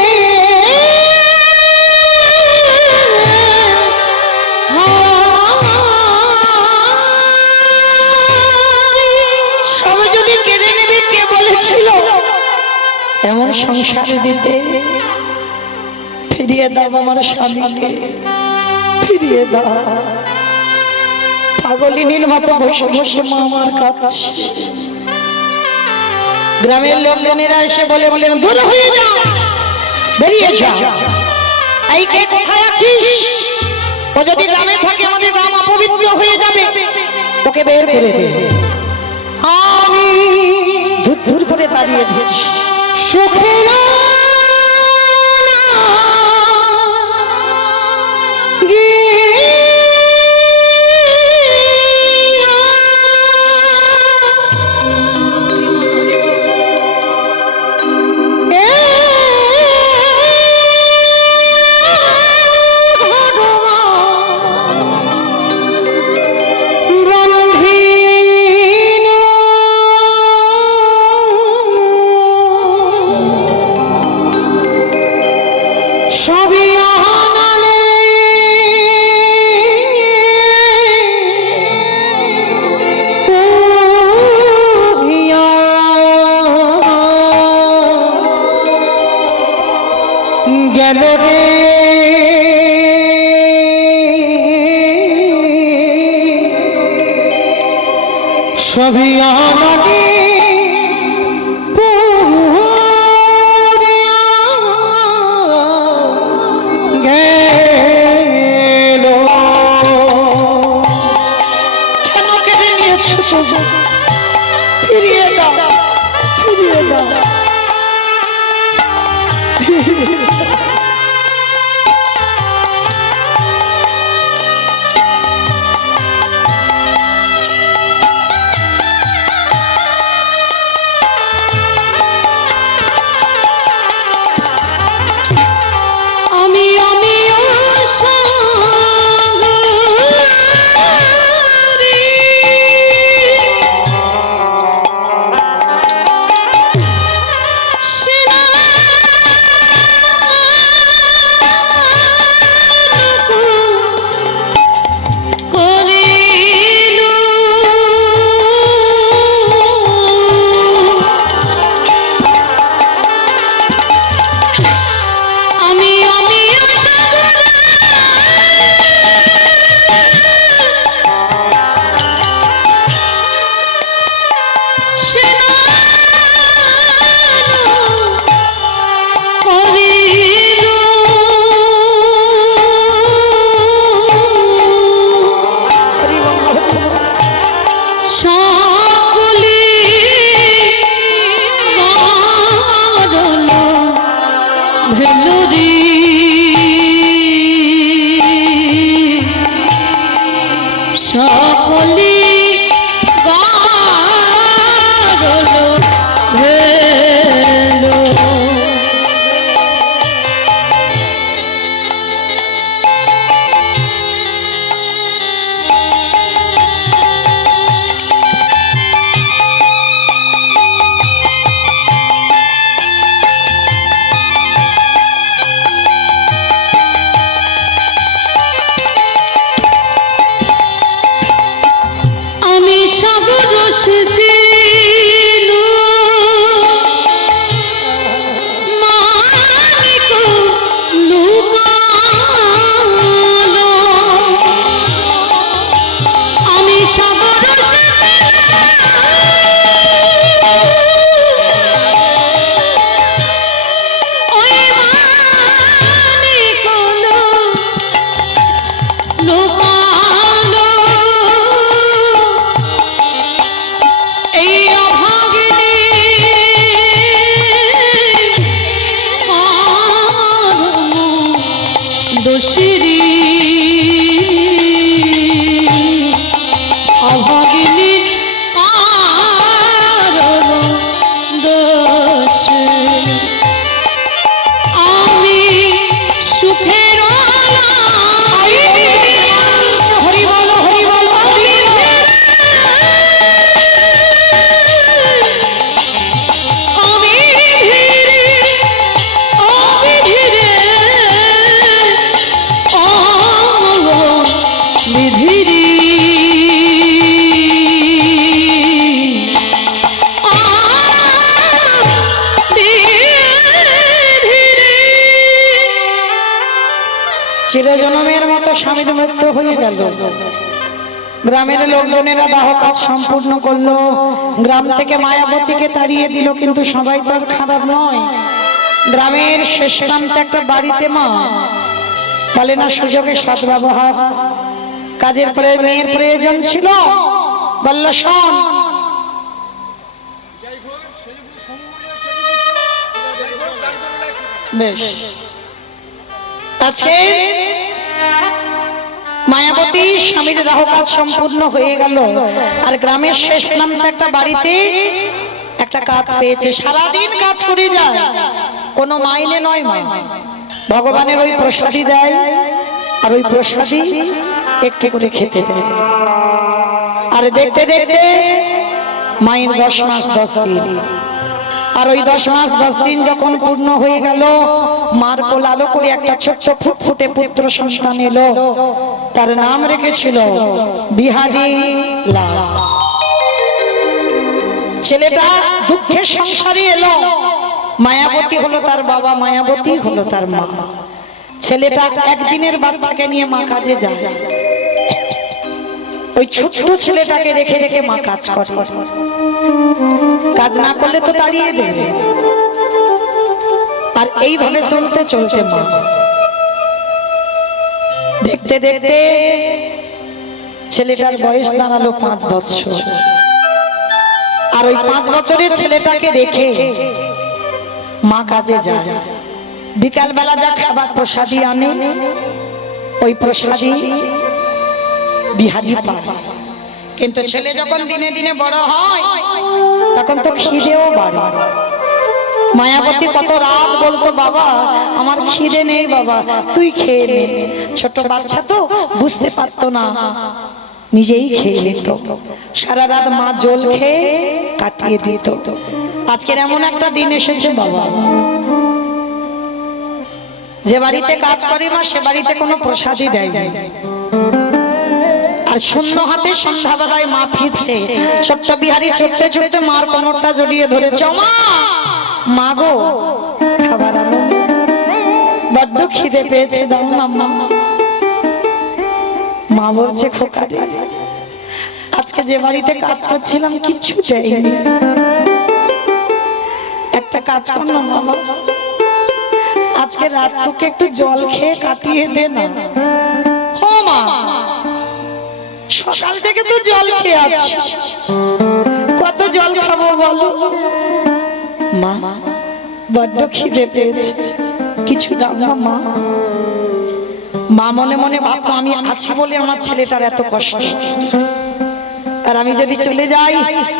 সব যদি কেড়ে নেবে, কে বলেছিল এমন সংসার দিতে? ফিরিয়ে দাও আমার স্বামীকে, ফিরিয়ে দাও। পাগলিনীর মতো বসে বসে মা আমার কাছে। গ্রামের লোকজনেরা এসে বলে বলেন দূর হয়ে যা, বেরিয়ে যা। এই কে কোথায় আছিস? ও যদি গ্রামে থাকে আমাদের গ্রাম অপবিত্র হয়ে যাবে, ওকে বের করে দে। আমি ধুর ধুর করে দাঁড়িয়ে দিয়েছি। সুখের গেল রে সবই আমারে পুরিয়া গেল। কেন কেড়ে নিয়েছো তবু? ফিরিয়ে দাও, ফিরিয়ে দাও। আমি সাগরে করিলু আমি সকলি ভেলুরি সকলি গারল ভেলো আমি সাগর সেজিলু মানিক লুকালো আমি সাগর ওই মানিক লুকালো এই অভাগিনী দোষিনী অভাগিনী দোষ আমি সুখের হরি বল হরি বল আমি ধীরে বিধিরি চিরজনমের মতো স্বামীর মৃত্যু হয়ে গেল। গ্রামের লোকজনেরা দাহ কাজ সম্পূর্ণ করলো, গ্রাম থেকে মায়াবতীকে তাড়িয়ে দিল, কিন্তু সবাই তো আর খারাপ নয়। গ্রামের শেষ প্রান্তে একটা বাড়িতে মা বলে না সুযোগে সদ্ব্যবহার, কাজের পরে মেয়ের প্রয়োজন ছিল, বলল শোন বেশ আজকে মায়াবতী স্বামীর দাহ কাজ সম্পূর্ণ হয়ে গেল, আর গ্রামের শেষ প্রান্তে একটা বাড়িতে একটা কাজ পেয়েছে। সারাদিন কাজ করে যায়, কোনো মাইনে নয়, মা ভগবানের ওই প্রসাদী দেয়, আর ওই প্রসাদী একটু করে খেতে দেয়। আর দেখতে দেখতে মায়ের 10 মাস 10 দিন, আর ওই 10 মাস 10 দিন যখন পূর্ণ হয়ে গেল, মার কোল আলো করে একটা ছোট্ট ফুটফুটে পুত্র সন্তান এলো। তার নাম রেখেছিল বিহারী লাল। ছেলেটা দুঃখের সংসারে এলো, মায়াবতী হলো তার বাবা, মায়াবতী হলো তার মা। ছেলেটা একদিনের বাচ্চাকে নিয়ে মা কাজে যায়। ওই ছোট্ট ছেলেটাকে রেখে রেখে মা কাজ করে, কাজ না করলে তো তাড়িয়ে দেবে। আর এইভাবে চলতে চলতে মা দেখতে দেখতে ছেলেটার বয়স দাঁড়ালো 5 বছর। আর ওই 5 বছরের ছেলেটাকে রেখে মা কাজে যায়। বিকাল বেলা যা খাবার প্রসাদী আনে, ওই প্রসাদী বিহারি পায়। কিন্তু ছেলে যখন দিনে দিনে বড় হয় তখন তো খিদেও বাড়ে। মায়াবতী কত রাত বলতো, বাবা আমার খিদে নেই, বাবা তুই খেয়ে নে। ছোট বাচ্চা তো বুঝতে পারতো না, নিজেই খেয়ে নিত। সারা রাত মা জল খেয়ে কাটিয়ে দিত। আজকের এমন একটা দিন এসেছে বাবা, যে বাড়িতে কাজ করে মা সে বাড়িতে কোনো প্রসাদই দেয় না। আর শূন্য হাতে সন্ধ্যাবেলায় মা ফিরছে, ছোট্ট বিহারি ছুটতে ছুটতে মার কোমরটা জড়িয়ে ধরেছে। মা, মা গো খাবার আনো, বড্ড খিদে পেয়েছে, দাও না মা। মা বলছে, খোকা রে, আজকে যে বাড়িতে কাজ করছিলাম কিচ্ছু দেয়নি, একটা কাজ কর না বাবা, আজকে রাতটুকু একটু জল খেয়ে কাটিয়ে দে না। ও মা, সকাল থেকে তো জল খেয়ে আছি, কত জল খাবো বলো? মা বড্ড খিদে পেয়েছে, কিছু দাও না মা। মা মনে মনে ভাবতো, আমি আছি বলে আমার ছেলেটার এত কষ্ট, আর আমি যদি চলে যাই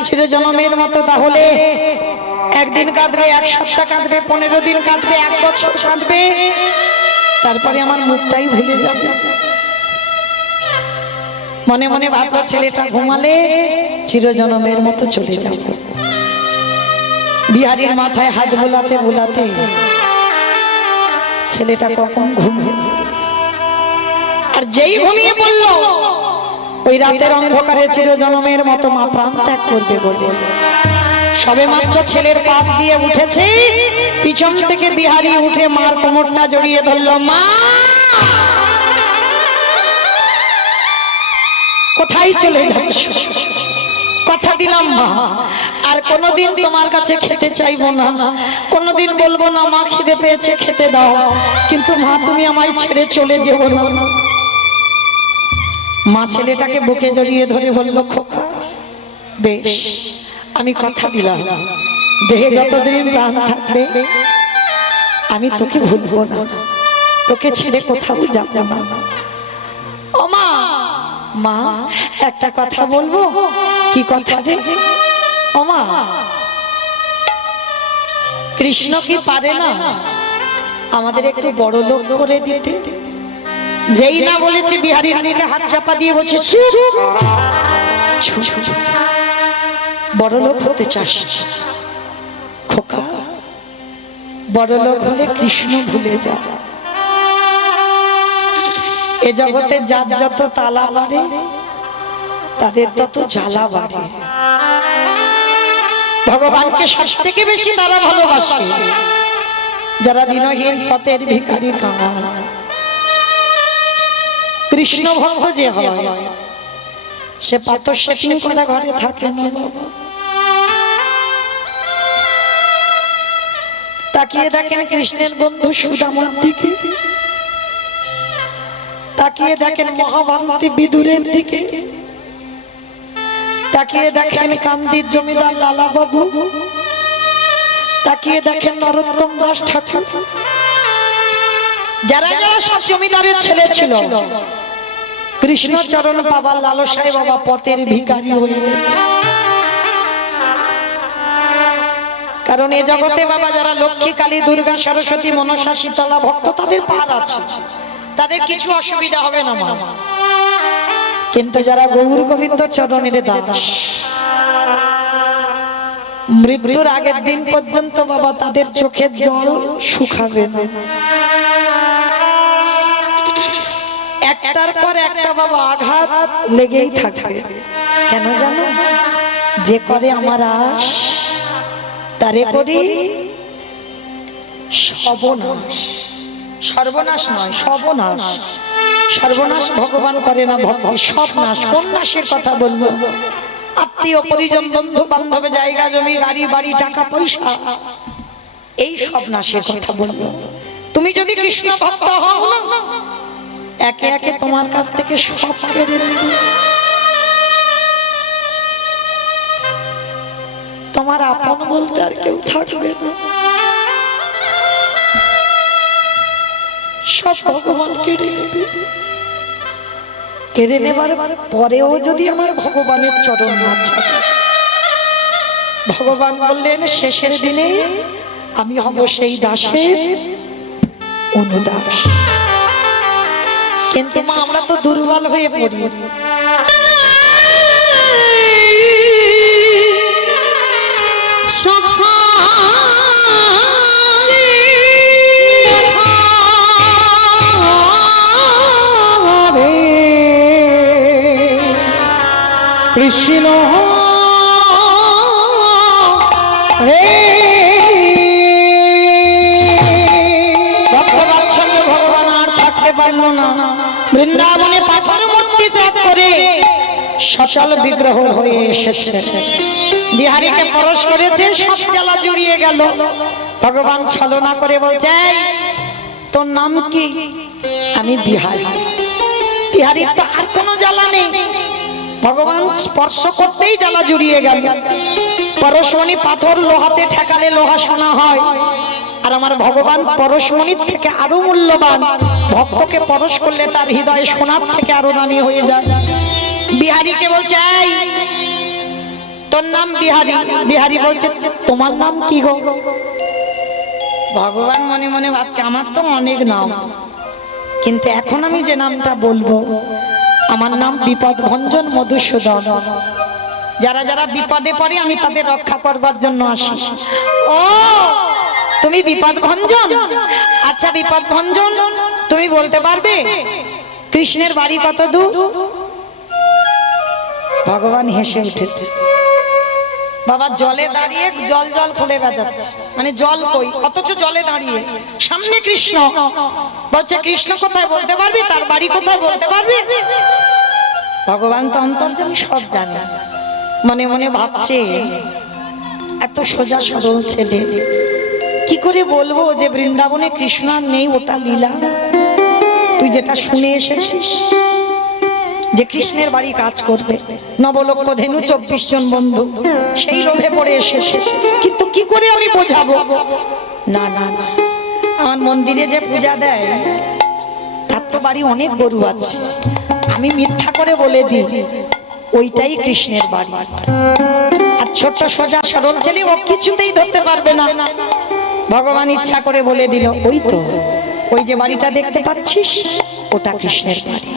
চিরজন্মের মতো, তাহলে একদিন কাঁদবে, 1 সপ্তাহ কাঁদবে, 15 দিন কাঁদবে, 1 বছর কাঁদবে, তারপরে আমার মুখটাই ভুলে যাবে। মনে মনে ভাবলো, ছেলেটা ঘুমালে চিরজন্মের মতো চলে যাবে। বিহারীর মাথায় হাত বোলাতে বোলাতে ছেলেটা কখন ঘুমিয়ে পড়েছে। আর যেই ঘুমিয়ে পড়ল, ওই রাতের অন্ধকারে চিরজন্মের মতো মা প্রাণ ত্যাগ করবে বলে সবে মাত্র ছেলের পাশ দিয়ে উঠেছে, পিছন থেকে বিহারী উঠে মার কোমরটা জড়িয়ে ধরল। মা, কোথায় চলে যাচ্ছ? কথা দিলাম মা, আর কোনোদিন তোমার কাছে খেতে চাইবো না, কোনোদিন বলবো না মা খিদে পেয়েছে খেতে দাও, কিন্তু মা তুমি আমায় ছেড়ে চলে যেও না। মা ছেলেটাকে বুকে জড়িয়ে ধরে বলল, খোকা বেশ, আমি কথা দিলাম, দেহে যতদিন প্রাণ থাকবে আমি তোকে ভুলবো না, তোকে ছেড়ে কোথাও যাবো না। ও মা, মা একটা কথা বলবো। কি কথা রে? ও মা, কৃষ্ণ কি পারে না আমাদের একটু বড় লোক করে দিতে? যেই না বলেছে বিহারী হাত চাপা দিয়ে বলছে, বড় লোক হতে চাস? খোকা, বড় লোক হলে কৃষ্ণ ভুলে যা। এ জগতে যার যত তালা বাড়ে তাদের তত জ্বালা বাড়ে। ভগবানকে সব থেকে বেশি তারা ভালোবাসে যারা দিনহীন পথের ভিখারি কাঙাল। কৃষ্ণ ভক্ত যে হয় সে পাথর সেটিং করা ঘরে থাকে না বাবা। তাকিয়ে দেখেন কৃষ্ণের বন্ধু সুদামার দিকে, তাকিয়ে দেখেন মহাভারতী বিদুরের দিকে, তাকিয়ে দেখেন কান্দির জমিদার লালা বাবু, তাকিয়ে দেখেন নরোত্তম দাস ঠাকুর, যারা যারা সব জমিদারের ছেলে ছিল, কৃষ্ণ চরণ পাবার লালসায় বাবা পথের ভিখারি হয়ে গেছে। কারণ এ জগতে বাবা যারা লক্ষ্মী, কালী, দুর্গা, সরস্বতী, মনসা, শীতলা ভক্ত, তাদের পার আছে, তাদের কিছু অসুবিধা হবে না মা। কিন্তু যারা গৌর গোবিন্দ চরণের দাস, মৃত্যুর আগের দিন পর্যন্ত বাবা তাদের চোখের জল শুকাবে না। একটার পর একটা বাবা আঘাত লেগেই থাকবে। কেন জানো? যে করে আমার আশ তারে করি সর্বনাশ। সর্বনাশ নয়, সর্বনাশ। সর্বনাশ ভগবান করে না, ভক্তি সব নাশ। কোন নাশের কথা বলবো? আত্মীয় পরিজন বন্ধু বান্ধব জায়গা জমি গাড়ি বাড়ি টাকা পয়সা, এই সব নাশের কথা বলবো। তুমি যদি কৃষ্ণ ভক্ত হও না, একে একে তোমার কাছ থেকে সব কেড়ে নেবে। তোমার আপন বলতে আর কেউ থাকবে না, সব ভগবান কেড়ে নেবে। কেড়ে নেবার পরেও যদি আমার ভগবানের চরণ না ছাড়ে, ভগবান বললেন শেষের দিনে আমি হব সেই দাসের অনুদাস। কিন্তু মা আমরা তো দুর্বল হয়ে পড়ি। কৃষ্ণ রে ভক্তবাৎসল্য ভগবান আর থাকতে পারলো না। বৃন্দাবনে পাথর মূর্তি ত্যাগ করে সচল বিগ্রহ হয়ে এসেছে। বিহারীকে পরশ করেছে, সব জ্বালা জুড়িয়ে গেল। ভগবান ছলনা করে বলছে, এই, তোর নাম কি? আমি বিহারী। বিহারীর তো আর কোনো জ্বালা নেই। ভগবান স্পর্শ করতেই জ্বালা জুড়িয়ে গেল। পরশমণি পাথর লোহাতে ঠেকালে লোহা সোনা হয়, আর আমার ভগবান পরশমণির থেকে আরো মূল্যবান। ভক্তকে পরশ করলে তার হৃদয় সোনার থেকে আরো দামি হয়ে যায়। বিহারীকে বলছে, এই, তোর নাম বিহারী। বিহারী বলছে, তোমার নাম কি গো? ভগবান মনে মনে ভাবছে, আমার তো অনেক নাম, কিন্তু এখন আমি যে নামটা বলবো, আমার নাম বিপদ ভঞ্জন মধুসূদন। যারা যারা বিপদে পড়ে আমি তাদের রক্ষা করবার জন্য আসি। ও, তুমি বিপদ ভঞ্জন? আচ্ছা বিপদ ভঞ্জন, তুমি বলতে পারবে কৃষ্ণের বাড়ি কত দূর? ভগবান হেসে উঠেছে। বাবা জলে দাঁড়িয়ে জল জল খুলে বাজাচ্ছে, মানে জল কই, অথচ জলে দাঁড়িয়ে সামনে কৃষ্ণ। বলছে কৃষ্ণ কোথায় বলতে পারবি? তার বাড়ি কোথায় বলতে পারবি? ভগবান তো অন্তর্যামী, সব জানে। মনে মনে ভাবছে, এত সোজা সরল ছেলে, কি করে বলবো যে বৃন্দাবনে কৃষ্ণ আর নেই? ওটা লীলা। তুই যেটা শুনে এসেছিস যে কৃষ্ণের বাড়ি কাজ করবে, নবলক্ষ ধেনু 24 জন বন্ধু, সেই লোভে পড়ে এসেছে। কিন্তু কি করে আমি বোঝাবো? না না না, আমার মন্দিরে যে পূজা দেয় তার তো বাড়ি অনেক গরু আছে, আমি মিথ্যা করে বলে দিই ওইটাই কৃষ্ণের বাড়ি। আর ছোট্ট সোজা সরল ছেলে, ও কিছুতেই ধরতে পারবে না। ভগবান ইচ্ছা করে বলে দিল, ওই তো, ওই যে বাড়িটা দেখতে পাচ্ছিস, ওটা কৃষ্ণের বাড়ি।